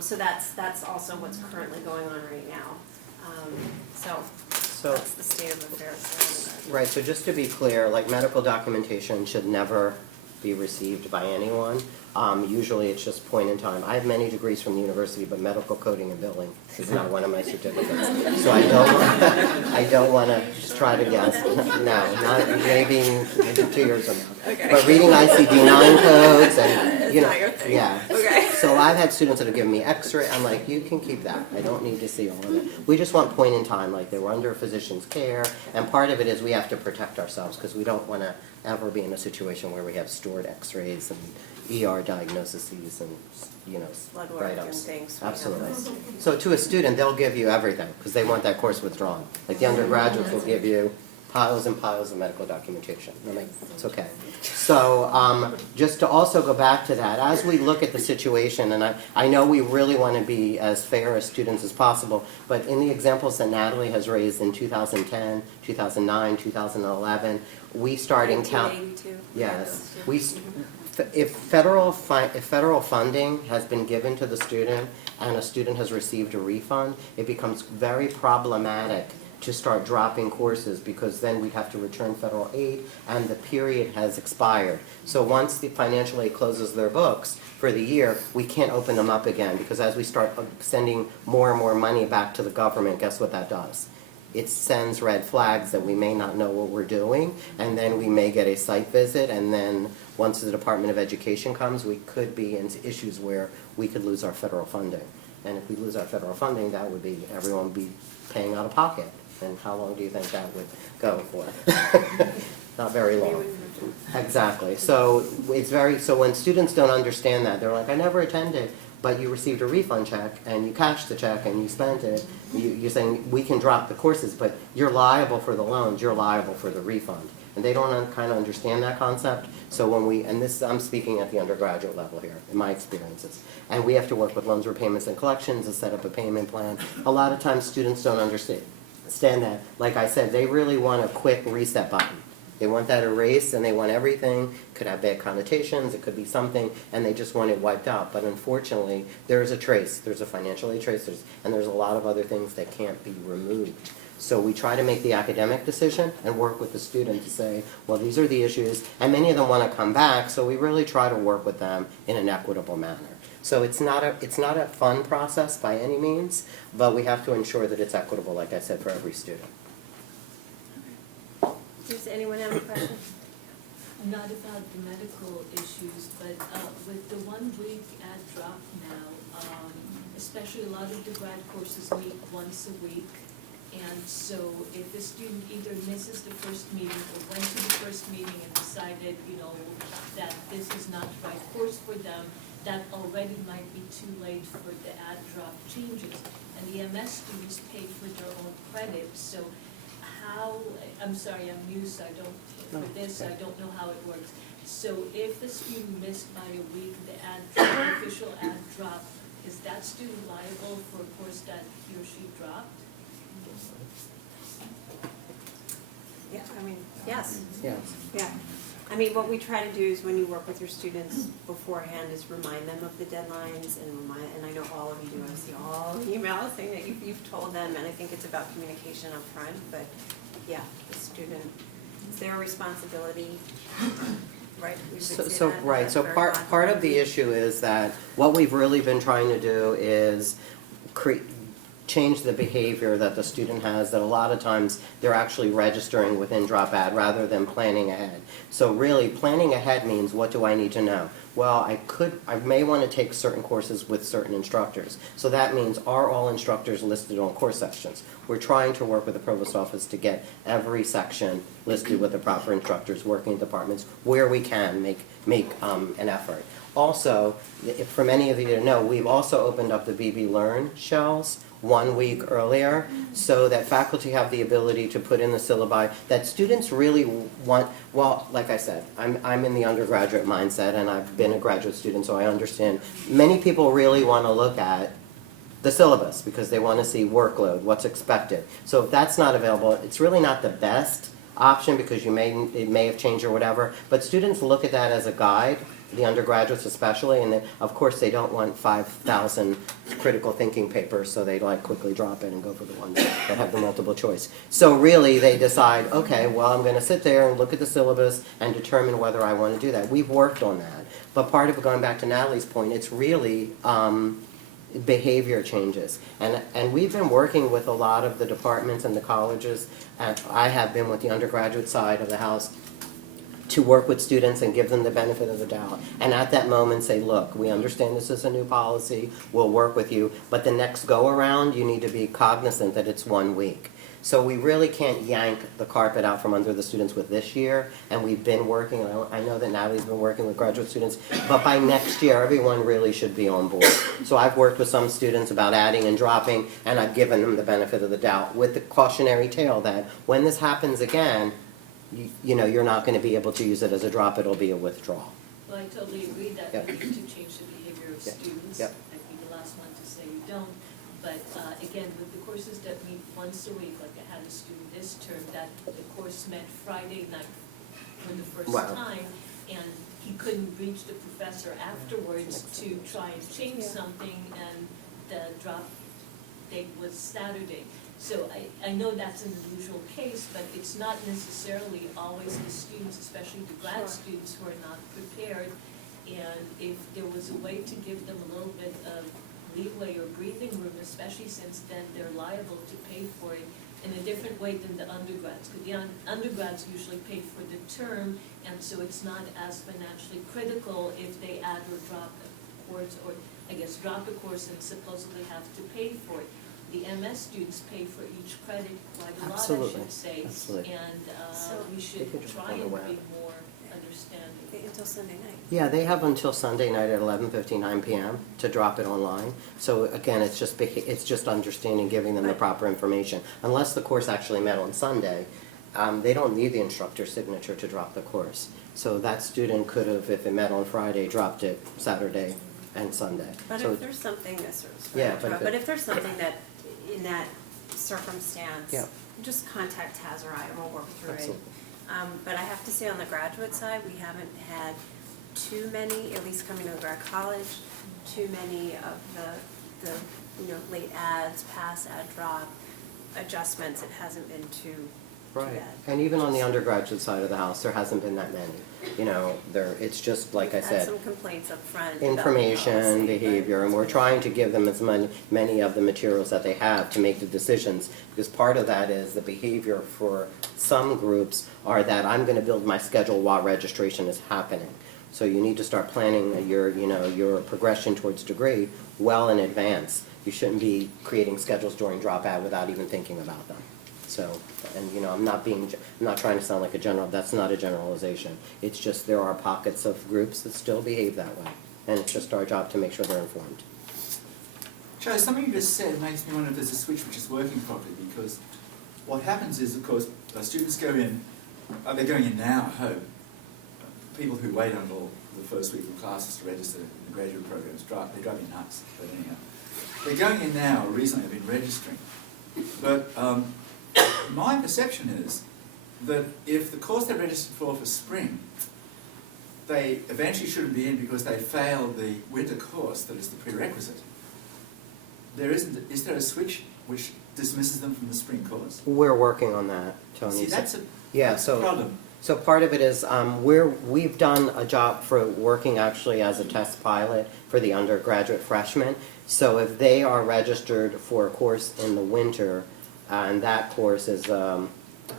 So that's also what's currently going on right now. So that's the state of affairs. Right, so just to be clear, like medical documentation should never be received by anyone. Usually it's just point in time. I have many degrees from the university, but medical coding and billing is not one of my certificates. So I don't want to just try to guess. No, not maybe 2 years from now. Okay. But reading ICD-9 codes and, not your thing. yeah. Okay. So I've had students that have given me X-ray. I'm like, you can keep that. I don't need to see all of it. We just want point in time, like they were under a physician's care. And part of it is we have to protect ourselves because we don't want to ever be in a situation where we have stored X-rays and ER diagnoses and, Blood work and write-ups. things. Absolutely. So to a student, they'll give you everything because they want that course withdrawn. Like the undergraduates will give you piles and piles of medical documentation. I'm like, it's okay. So just to also go back to that, as we look at the situation, and I know we really want to be as fair as students as possible, but in the examples that Natalie has raised in 2010, 2009, 2011, we start in count. 1982. Yes, if federal funding has been given to the student and a student has received a refund, it becomes very problematic to start dropping courses because then we'd have to return federal aid and the period has expired. So once the financial aid closes their books for the year, we can't open them up again because as we start sending more and more money back to the government, guess what that does? It sends red flags that we may not know what we're doing, and then we may get a site visit, and then once the Department of Education comes, we could be into issues where we could lose our federal funding. And if we lose our federal funding, that would be, everyone would be paying out of pocket. And how long do you think that would go for? Not very long. Exactly. So so when students don't understand that, they're like, I never attended, but you received a refund check and you cashed the check and you spent it. You're saying we can drop the courses, but you're liable for the loans, you're liable for the refund. And they don't kind of understand that concept. So I'm speaking at the undergraduate level here, in my experiences. And we have to work with loans, repayments, and collections to set up a payment plan. A lot of times students don't understand that. Like I said, they really want a quick reset button. They want that erased and they want everything. Could have bad connotations, it could be something, and they just want it wiped out. But unfortunately, there's a trace. There's a financial aid trace, and there's a lot of other things that can't be removed. So we try to make the academic decision and work with the student to say, well, these are the issues, and many of them want to come back, so we really try to work with them in an equitable manner. So it's not a fun process by any means, but we have to ensure that it's equitable, like I said, for every student. Does anyone have a question? Not about the medical issues, but with the 1 week ad drop now, especially a lot of the grad courses meet once a week. And so if the student either misses the first meeting or went to the first meeting and decided, that this is not the right course for them, that already might be too late for the ad drop changes. And the MS students pay for their own credit, so I'm sorry, I'm new, so I don't know how it works. So if the student missed by a week the official ad drop, is that student liable for a course that he or she dropped? Yeah, yes. Yes. Yeah. What we try to do is when you work with your students beforehand is remind them of the deadlines and I know all of you do, I see all the emails saying that you've told them, and I think it's about communication up front, but yeah, the student, it's their responsibility, right? We would say that, Right, that's so very part of the issue is that what we've really been trying to do is change the behavior that the student has, that a lot of times they're actually registering within DropAd rather than planning ahead. So really, planning ahead means, what do I need to know? Well, I may want to take certain courses with certain instructors. So that means, are all instructors listed on course sections? We're trying to work with the provost office to get every section listed with the proper instructors, working departments, where we can make an effort. Also, for many of you to know, we've also opened up the BB Learn shells 1 week earlier, so that faculty have the ability to put in the syllabi that students really want. Well, like I said, I'm in the undergraduate mindset, and I've been a graduate student, so I understand. Many people really want to look at the syllabus because they want to see workload, what's expected. So if that's not available, it's really not the best option because it may have changed or whatever, but students look at that as a guide, the undergraduates especially, and then, of course, they don't want 5,000 critical thinking papers, so they like quickly drop it and go for the ones that have the multiple choice. So really, they decide, okay, well, I'm going to sit there and look at the syllabus and determine whether I want to do that. We've worked on that, but part of, going back to Natalie's point, it's really behavior changes. And we've been working with a lot of the departments and the colleges, and I have been with the undergraduate side of the house, to work with students and give them the benefit of the doubt. And at that moment say, look, we understand this is a new policy, we'll work with you, but the next go around, you need to be cognizant that it's 1 week. So we really can't yank the carpet out from under the students with this year, and we've been working, I know that Natalie's been working with graduate students, but by next year, everyone really should be on board. So I've worked with some students about adding and dropping, and I've given them the benefit of the doubt with the cautionary tale that when this happens again, you know, you're not going to be able to use it as a drop, it'll be a withdrawal. Well, I totally agree that Yep. we need to change the behavior of Yep. students. Yep. I'd be the last one to say you don't. But again, with the courses that meet once a week, like I had a student this term, that the course met Friday night for the first Wow. time, and he couldn't reach the professor afterwards to try and change something, and the drop date was Saturday. So I know that's an unusual case, but it's not necessarily always the students, especially the grad students, who are not prepared. And if there was a way to give them a little bit of leeway or breathing room, especially since then they're liable to pay for it in a different way than the undergrads. Because the undergrads usually pay for the term, and so it's not as financially critical if they add or drop a course, or I guess drop a course and supposedly have to pay for it. The MS students pay for each credit quite a lot, I Absolutely. should say. Absolutely. And So- we should They could just try go on and the be web. more understanding. Until Sunday night. Yeah, they have until Sunday night at 11:59 p.m. to drop it online. So again, it's just understanding, giving them the Right. proper information. Unless the course actually met on Sunday, they don't need the instructor's signature to drop the course. So that student could have, if it met on Friday, dropped it Saturday and Sunday. But So if there's something, sorry Yeah, to but interrupt, if but if there's something that, in that circumstance, Yeah. just contact Taz or I, and we'll work through it. Absolutely. But I have to say, on the graduate side, we haven't had too many, at least coming to the grad college, too many of the late ads, pass, ad drop adjustments. It hasn't been too Right, bad. and even on the undergraduate side of the house, there hasn't been that many. It's just, like I We've had said, some complaints up front about the information, policy, but behavior, and we're trying to give them as many of the materials that they have to make the decisions, because part of that is the behavior for some groups are that I'm going to build my schedule while registration is happening. So you need to start planning your progression towards degree well in advance. You shouldn't be creating schedules during dropout without even thinking about them. So, and I'm not trying to sound like a general, that's not a generalization. It's just there are pockets of groups that still behave that way, and it's just our job to make sure they're informed. Joe, something you just said makes me wonder if there's a switch which is working properly, because what happens is, of course, students go in, they're going in now, I hope. People who wait until the first week of classes to register in the graduate programs, they drive me nuts, but anyhow. They're going in now, recently they've been registering. But my perception is that if the course they registered for spring, they eventually shouldn't be in because they failed the winter course that is the prerequisite. Is there a switch which dismisses them from the spring course? We're working on that, Tony. See, that's a so problem. So part of it is we've done a job for working actually as a test pilot for the undergraduate freshmen. So if they are registered for a course in the winter, and that course is,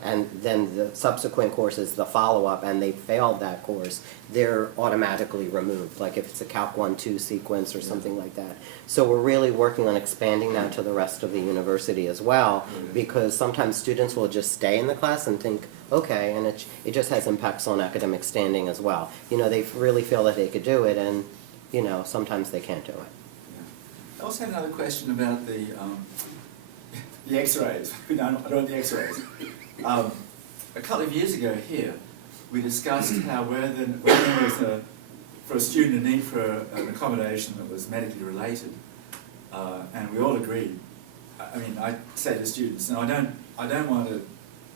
and then the subsequent course is the follow-up, and they failed that course, they're automatically removed, like if it's a Calc 1-2 sequence or something like that. So we're really working on expanding that to the rest of the university as well, because sometimes students will just stay in the class and think, okay, and it just has impacts on academic standing as well. You know, they really feel that they could do it, and, you know, sometimes they can't do it. I also had another question about the X-rays. No, I don't the X-rays. A couple of years ago here, we discussed how when there was for a student a need for an accommodation that was medically related, and we all agreed. I mean, I say to students, no, I don't want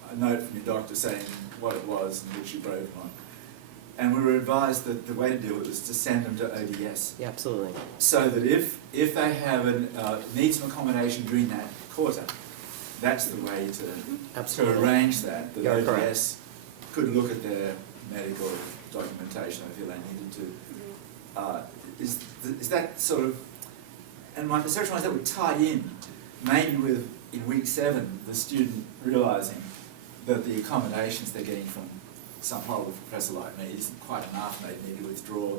a note from your doctor saying what it was and which you broke on. And we were advised that the way to do it was to send them to ODS. Yeah, absolutely. So that if they have need some accommodation during that quarter, that's the way to arrange that. You're ODS correct. could look at their medical documentation. I feel they needed to. Is that sort of? And my perception was that would tie in maybe with in week 7 the student realising that the accommodations they're getting from some horrible professor like me isn't quite enough, and they need to withdraw.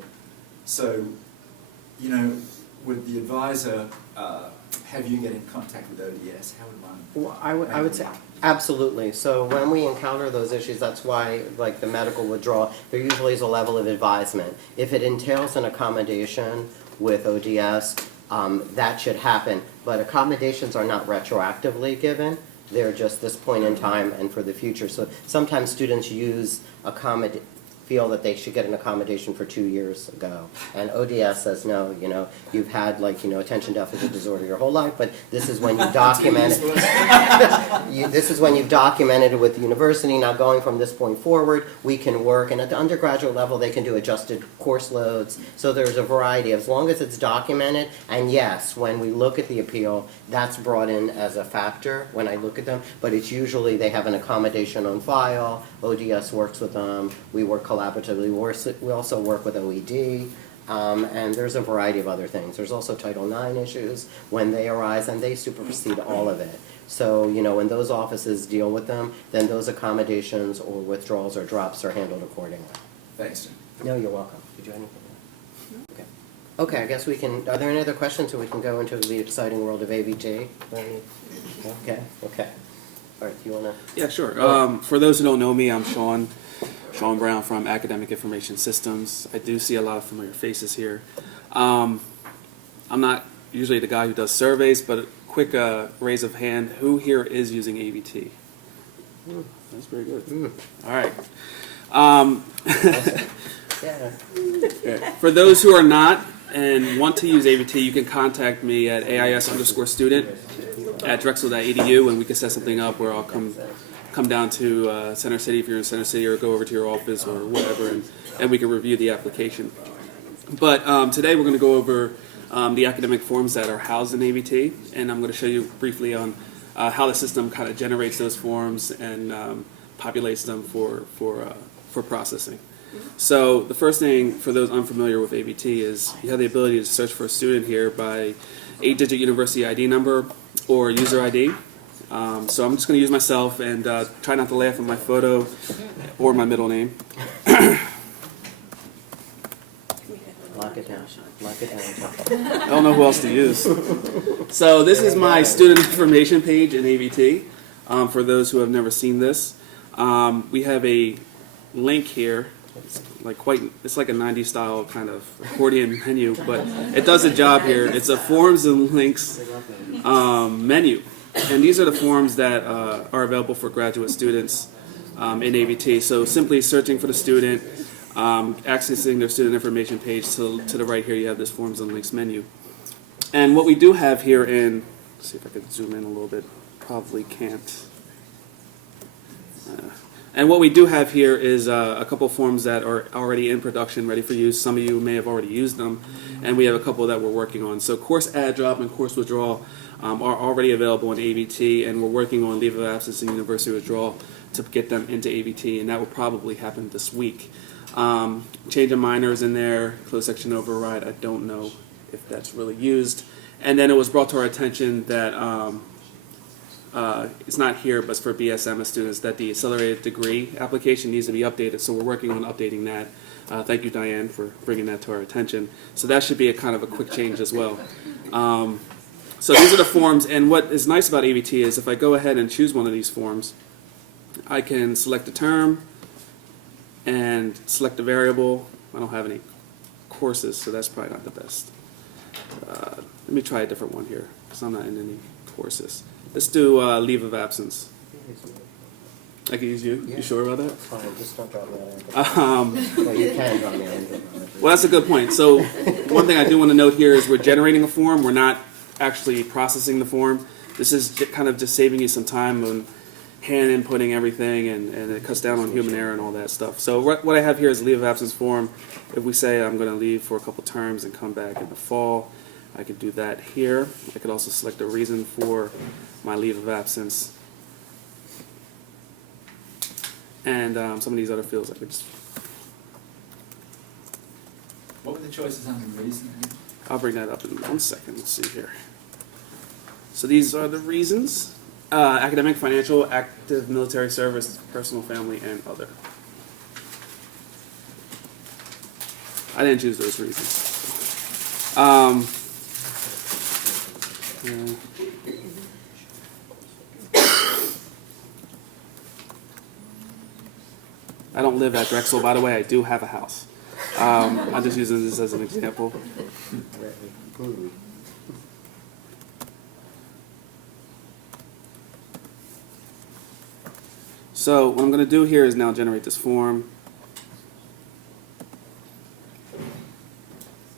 So, you know, would the advisor have you get in contact with ODS? How would one? Well, I would say absolutely. So when we encounter those issues, that's why, like the medical withdrawal, there usually is a level of advisement. If it entails an accommodation with ODS, that should happen. But accommodations are not retroactively given. They're just this point in time and for the future. So sometimes students feel that they should get an accommodation for 2 years ago. And ODS says, no, you know, you've had attention deficit disorder your whole life, but this is when you document it. This is when you've documented it with the university. Now going from this point forward, we can work. And at the undergraduate level, they can do adjusted course loads. So there's a variety, as long as it's documented. And yes, when we look at the appeal, that's brought in as a factor when I look at them. But it's usually they have an accommodation on file. ODS works with them. We work collaboratively. We also work with OED, and there's a variety of other things. There's also Title IX issues when they arise, and they supersede all of it. So, you know, when those offices deal with them, then those accommodations or withdrawals or drops are handled accordingly. Thanks, Jim. No, you're welcome. Did you have anything? Okay. Okay, I guess we can, are there any other questions, so we can go into the exciting world of AVT? Okay, okay. All right, do you want to? Yeah, sure. For those who don't know me, I'm Sean Brown from Academic Information Systems. I do see a lot of familiar faces here. I'm not usually the guy who does surveys, but a quick raise of hand. Who here is using AVT? That's very good. All right. For those who are not and want to use AVT, you can contact me at AIS_student at drexel.edu, and we can set something up where I'll come down to Center City if you're in Center City, or go over to your office or whatever, and we can review the application. But today we're going to go over the academic forms that are housed in AVT, and I'm going to show you briefly on how the system kind of generates those forms and populates them for processing. So the first thing, for those unfamiliar with AVT, is you have the ability to search for a student here by 8-digit university ID number or user ID. So I'm just going to use myself and try not to laugh at my photo or my middle name. Lock it down. Lock it down. I don't know who else to use. So this is my student information page in AVT. For those who have never seen this, we have a link here. It's like a 90s style kind of accordion menu, but it does a job here. It's a forms and links menu. And these are the forms that are available for graduate students in AVT. So simply searching for the student, accessing their student information page. To the right here, you have this forms and links menu. And what we do have here let's see if I can zoom in a little bit. Probably can't. And what we do have here is a couple forms that are already in production, ready for use. Some of you may have already used them, and we have a couple that we're working on. So course add, drop, and course withdrawal are already available in AVT, and we're working on leave of absence and university withdrawal to get them into AVT, and that will probably happen this week. Change of minors in there, closed section override, I don't know if that's really used. And then it was brought to our attention that it's not here, but it's for BSMS students, that the accelerated degree application needs to be updated. So we're working on updating that. Thank you, Diane, for bringing that to our attention. So that should be a kind of a quick change as well. So these are the forms, and what is nice about ABT is if I go ahead and choose one of these forms, I can select a term and select a variable. I don't have any courses, so that's probably not the best. Let me try a different one here, because I'm not in any courses. Let's do leave of absence. I can use you? Yeah. You sure about that? Fine, just don't drop me on it. Well, you can drop me on it. Well, that's a good point. So one thing I do want to note here is we're generating a form. We're not actually processing the form. This is kind of just saving you some time on hand inputting everything, and it cuts down on human error and all that stuff. So what I have here is a leave of absence form. If we say I'm going to leave for a couple terms and come back in the fall, I could do that here. I could also select a reason for my leave of absence. And some of these other fields I could just... What were the choices under reason? I'll bring that up in 1 second. Let's see here. So these are the reasons. Academic, financial, active military service, personal, family, and other. I didn't choose those reasons. Yeah. I don't live at Drexel, by the way. I do have a house. I'm just using this as an example. So what I'm going to do here is now generate this form.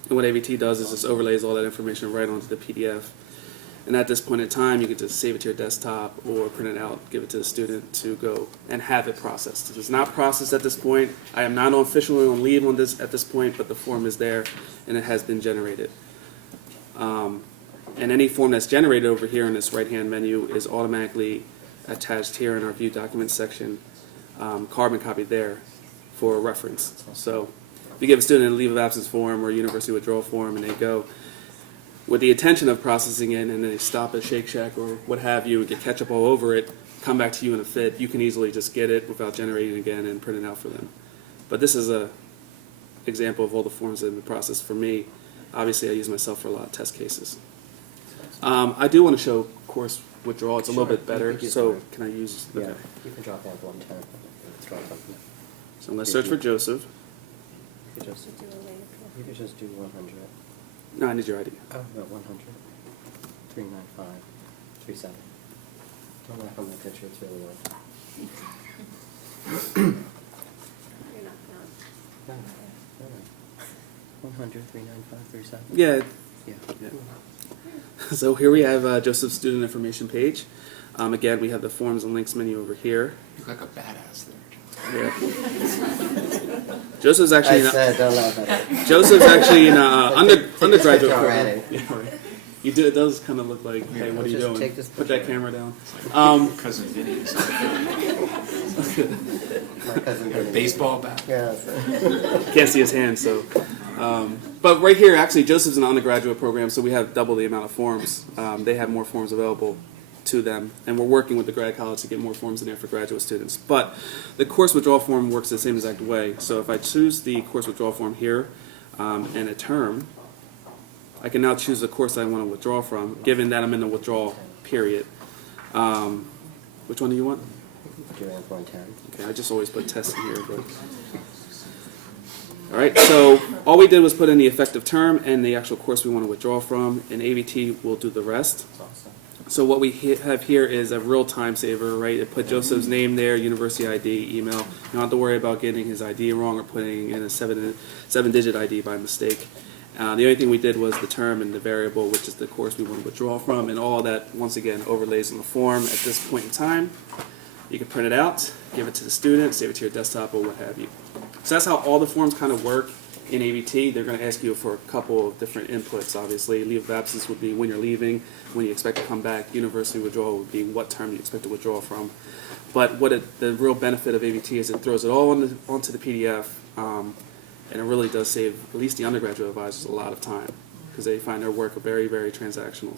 And what ABT does is just overlays all that information right onto the PDF. And at this point in time, you can just save it to your desktop or print it out, give it to the student to go and have it processed. If it's not processed at this point, I am not officially on leave on this at this point, but the form is there and it has been generated. And any form that's generated over here in this right-hand menu is automatically attached here in our View Documents section, carbon copy there for reference. So if you give a student a leave of absence form or a university withdrawal form and they go with the intention of processing it, and then they stop at Shake Shack or what have you and get ketchup all over it, come back to you in a fit, you can easily just get it without generating it again and print it out for them. But this is a example of all the forms that have been processed for me. Obviously, I use myself for a lot of test cases. I do want to show course withdrawal. It's a little bit better, so can I use... Yeah, Okay. you can drop down to 110. Let's drop something. So I'm going to search for Joseph. You could just do 100. No, I need your ID. Oh, no, 100. 395. 37. Don't laugh on my picture, it's really low. You're not gonna. No, no, no. 100, 395, 37. Yeah. Yeah. Yeah. So here we have Joseph's student information page. Again, we have the forms and links menu over here. You look like a badass there. Yeah. Joseph's actually I said, don't laugh at it. Joseph's actually in undergraduate Picture program. already. Yeah, right. You do. It does kind of look like, hey, what are you Just doing? take this Put that picture. camera down. Cousin Vinny is My cousin a baseball bat. Yeah. Can't see his hand, so. But right here, actually, Joseph's in an undergraduate program, so we have double the amount of forms. They have more forms available to them, and we're working with the grad college to get more forms in there for graduate students. But the course withdrawal form works the same exact way. So if I choose the course withdrawal form here and a term, I can now choose the course I want to withdraw from, given that I'm in the withdrawal period. Which one do you want? Do 110. Okay, I just always put test in here. But... All right, so all we did was put in the effective term and the actual course we want to withdraw from, and ABT will do the rest. So what we have here is a real time saver, right? It put Joseph's name there, university ID, email. You don't have to worry about getting his ID wrong or putting in a seven-digit ID by mistake. The only thing we did was the term and the variable, which is the course we want to withdraw from, and all that, once again, overlays on the form at this point in time. You can print it out, give it to the student, save it to your desktop, or what have you. So that's how all the forms kind of work in ABT. They're going to ask you for a couple of different inputs, obviously. Leave of absence would be when you're leaving, when you expect to come back. University withdrawal would be what term you expect to withdraw from. But the real benefit of ABT is it throws it all onto the PDF, and it really does save at least the undergraduate advisors a lot of time. because they find their work very, very transactional.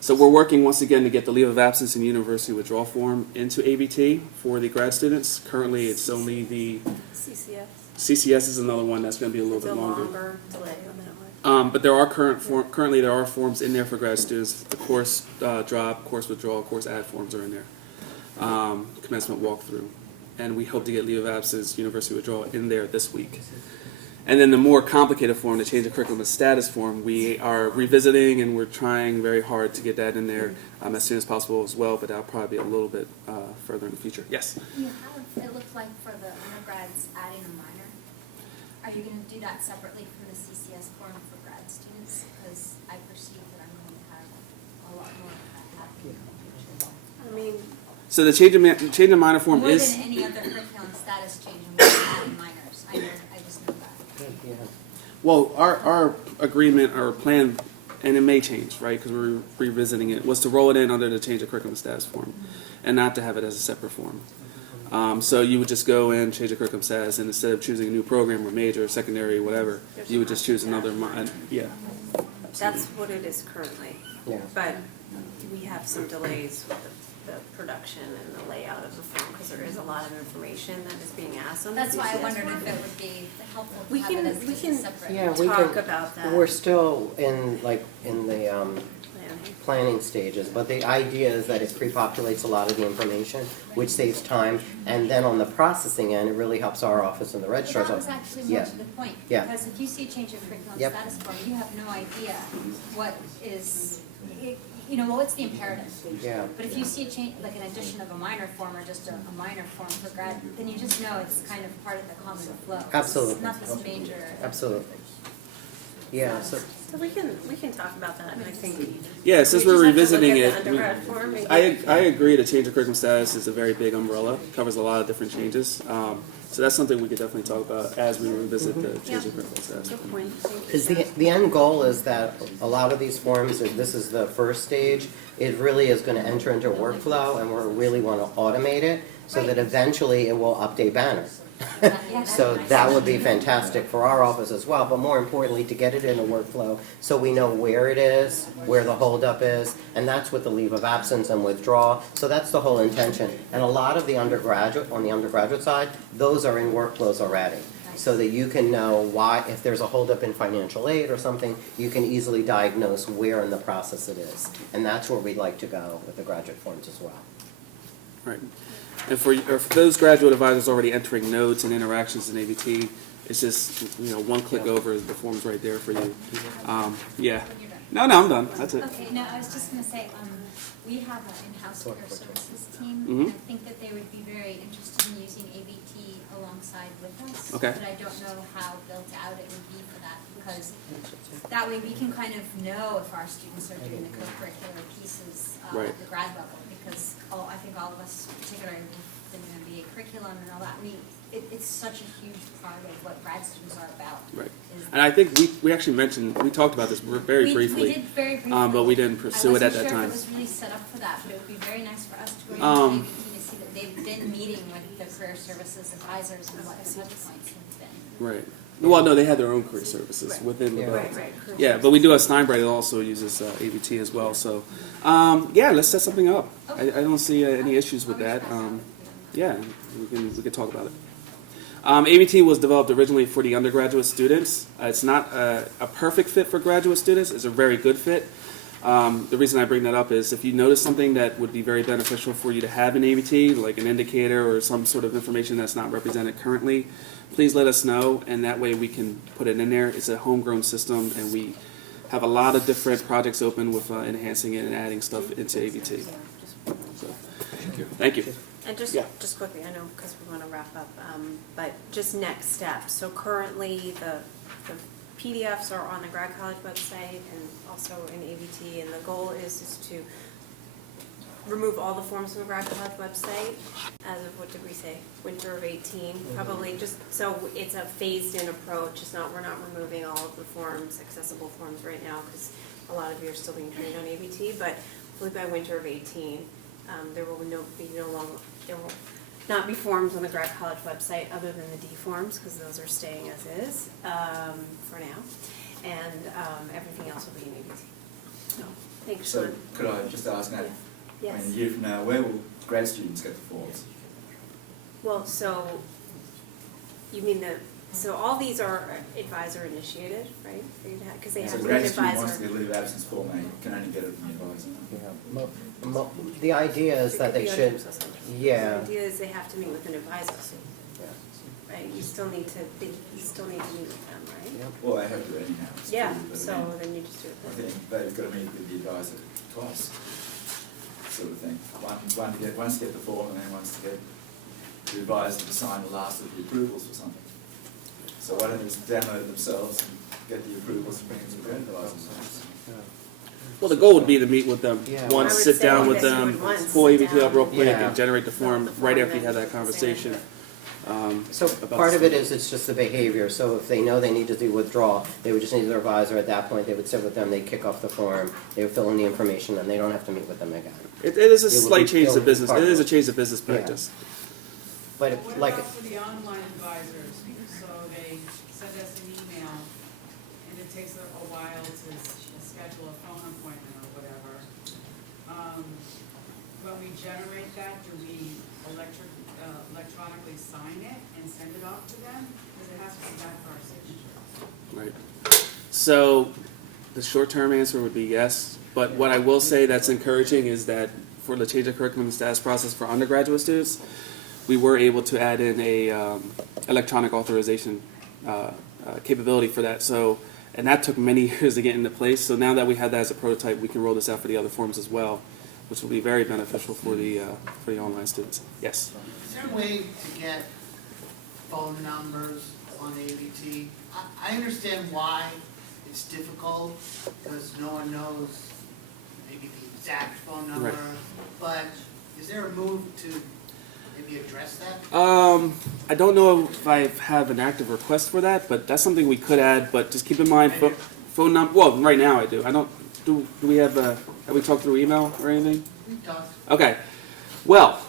So we're working once again to get the leave of absence and university withdrawal form into ABT for the grad students. Currently, it's only the CCS. CCS is another one that's going to be a little It's bit a longer. longer delay on that one. But there are currently there are forms in there for grad students. The course drop, course withdrawal, course add forms are in there. Commencement walkthrough, and we hope to get leave of absence, university withdrawal in there this week. And then the more complicated form, the change of curriculum status form, we are revisiting and we're trying very hard to get that in there as soon as possible as well. But that'll probably be a little bit further in the future. Yes. You have, it looks like for the undergrads adding a minor. Are you going to do that separately from the CCS form for grad students? Because I perceive that I'm going to have a lot more of that happening in the future. I mean, So the change of minor form More is. than any other curriculum status change, we're adding minors. I just know that. Yeah. Well, our agreement, our plan, and it may change, right, because we're revisiting it, was to roll it in under the change of curriculum status form and not to have it as a separate form. So you would just go in, change the curriculum status, and instead of choosing a new program or major or secondary or whatever, you would just choose another, yeah. that's what it is currently. Yeah. But we have some delays with the production and the layout of the form, because there is a lot of information that is being asked on the That's why I CCS wondered form. if it would be helpful We to have it can- as we just can- a separate. Yeah, we Talk can, about that. we're still in the Planning. planning stages, but the idea is that it pre-populates a lot of the information, which saves time, and then on the processing end, it really helps our office and the But registrar's that was office. actually more Yeah. to the point, Yeah. because if you see a change of curriculum Yep. status form, you have no idea what is, you know, what's the imperative. Yeah. But if you see a change, like an addition of a minor form or just a minor form for grad, then you just know it's kind of part of the common flow. Absolutely. It's not this major. Absolutely. Yeah, so, So we can talk about that, and I think. Yeah, since we we're just have to revisiting look it, at the undergrad form and I get- agree the change of curriculum status is a very big umbrella, covers a lot of different changes. So that's something we could definitely talk about as we revisit the change of curriculum status. Good point, thank you. because the end goal is that a lot of these forms, if this is the first stage, it really is gonna enter into a workflow, and we really wanna automate it, so that eventually it will update Banner. So that would be fantastic for our office as well, but more importantly, to get it in a workflow so we know where it is, where the holdup is, and that's with the leave of absence and withdrawal. So that's the whole intention. And a lot of the undergraduate, on the undergraduate side, those are in workflows already. So that you can know why, if there's a holdup in financial aid or something, you can easily diagnose where in the process it is. And that's where we'd like to go with the graduate forms as well. Right. And for those graduate advisors already entering notes and interactions in ABT, it's just, one click over, the form's right there for you. Yeah. No, I'm done. That's it. Okay, no, I was just gonna say, we have an in-house career services team, Mhm. and I think that they would be very interested in using ABT alongside with us. Okay. But I don't know how built out it would be for that, because that way we can kind of know if our students are doing the co-curricular pieces Right. at the grad level, because I think all of us, particularly in the MBA curriculum and all that, it's such a huge part of what grad students are about. Right. is- And I think we actually mentioned, we talked about this very briefly. We did very briefly. But we didn't pursue it at that I time. wasn't sure if it was really set up for that, but it would be very nice for us to go into Um, ABT to see that they've been meeting with the career services advisors and what the touch points have been. Right. Well, no, they had their own career services within the. Right, right. Yeah, but we do have Steinbright that also uses ABT as well. So, yeah, let's set something up. I don't see any issues with that. Yeah, we can talk about it. ABT was developed originally for the undergraduate students. It's not a perfect fit for graduate students. It's a very good fit. The reason I bring that up is if you notice something that would be very beneficial for you to have in ABT, like an indicator or some sort of information that's not represented currently, please let us know, and that way we can put it in there. It's a homegrown system, and we have a lot of different projects open with enhancing it and adding stuff into ABT. So, thank you. And just quickly, I know because we want to wrap up, but just next steps. So currently, the PDFs are on the Grad College website and also in ABT, and the goal is to remove all the forms from the Grad College website as of, what did we say, winter of 18, probably, just so it's a phased-in approach. It's not, we're not removing all of the forms, accessible forms right now, because a lot of you are still being trained on ABT, but hopefully by winter of 18, there will there will not be forms on the Grad College website other than the D forms, because those are staying as is for now. and everything else will be in ABT. So, thanks, So Sean. could I just ask now, Yes. in a year from now, where will grad students get the forms? Well, so, you mean so all these are advisor initiated, right? Because they have So to a be an grad student wants advisor. to get a leave of absence form, they can only get it from the advisor. Yeah, the idea is It that could they be should, under assessment. yeah. The idea is they have to meet with an advisor, right? You still need to meet with them, right? Well, they have to anyhow. it's Yeah, true, but I so mean, then you just do I it. think they've got to meet with the advisor twice, sort of thing. One to get the form and then once to get the advisor to sign the last of the approvals or something. So why don't they just download it themselves and get the approvals and bring it to the grad advisor? Well, the goal would be to meet with them Yeah. once, I would sit say down with that you them, would once pull sit ABT up down. real quick Yeah. and generate the form Fill out the right form after you have and that send it. conversation. So about part the of it student. is, it's just the behavior, so if they know they need to do withdrawal, they would just need their advisor, at that point, they would sit with them, they'd kick off the form, they would fill in the information, and they don't have to meet with them again. It is a It would slight be change to filled business, it is a part. change to business Yeah. practice. But What like, about for the online advisors? So they send us an email, and it takes a while to schedule a phone appointment or whatever. When we generate that, do we electronically sign it and send it off to them? Because it has to be back for our signature. Right. So the short-term answer would be yes, but what I will say that's encouraging is that for the change of curriculum and status process for undergraduate students, we were able to add in a electronic authorization capability for that. So, and that took many years to get into place. So now that we have that as a prototype, we can roll this out for the other forms as well, which will be very beneficial for the online students. Yes. Is there a way to get phone numbers on ABT? I understand why it's difficult, because no one knows maybe the exact phone number, Right. but is there a move to maybe address that? I don't know if I have an active request for that, but that's something we could add. But just keep in mind, phone number. Well, right now I do. I don't. Do we have we talked through email or anything? We talked. Okay. Well,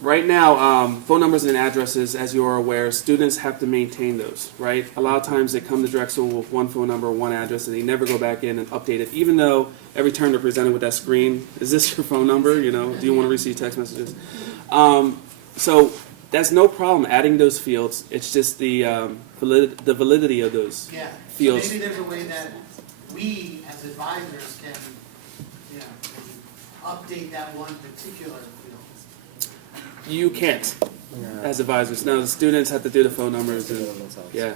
right now, phone numbers and addresses, as you are aware, students have to maintain those, right? A lot of times they come to Drexel with one phone number, one address, and they never go back in and update it, even though every turn they're presented with that screen, is this your phone number? You know, do you want to receive text messages? So that's no problem adding those fields. It's just the validity of those Yeah, so fields. maybe there's a way that we, as advisors, can, you know, maybe update that one particular field. You can't, as advisors. No, the students have to do the phone numbers. do And, it themselves. yeah.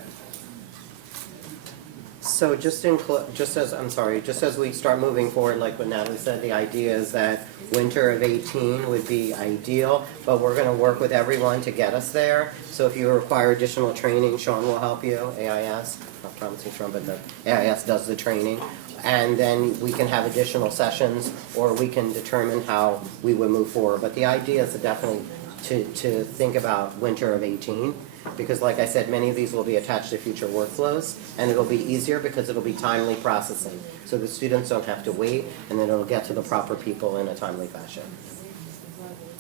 So just as we start moving forward, like what Natalie said, the idea is that winter of 18 would be ideal, but we're going to work with everyone to get us there. So if you require additional training, Sean will help you, AIS, not promising Sean, but the AIS does the training. And then we can have additional sessions, or we can determine how we would move forward. But the idea is to definitely to think about winter of 18. Because like I said, many of these will be attached to future workflows, and it'll be easier because it'll be timely processing. So the students don't have to wait, and then it'll get to the proper people in a timely fashion.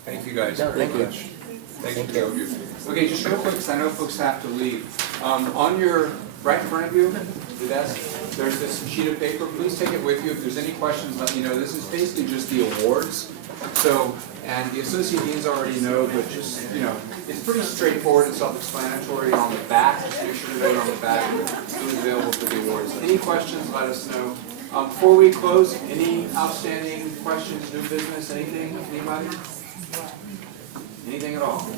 Thank you, guys. No, Great thank you. question. Thank Thank you. you. Okay, just real quick, because I know folks have to leave. On your, right in front of you, the desk, there's this sheet of paper. Please take it with you. If there's any questions, let me know. This is basically just the awards. So, and the associate deans already know, but just, you know, it's pretty straightforward and self-explanatory on the back. Just make sure to note on the back who's available for the awards. Any questions, let us know. Before we close, any outstanding questions, new business, anything, anybody? Anything at all?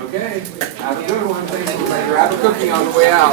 Okay, have a good one. Thanks. Grab a cookie on the way out.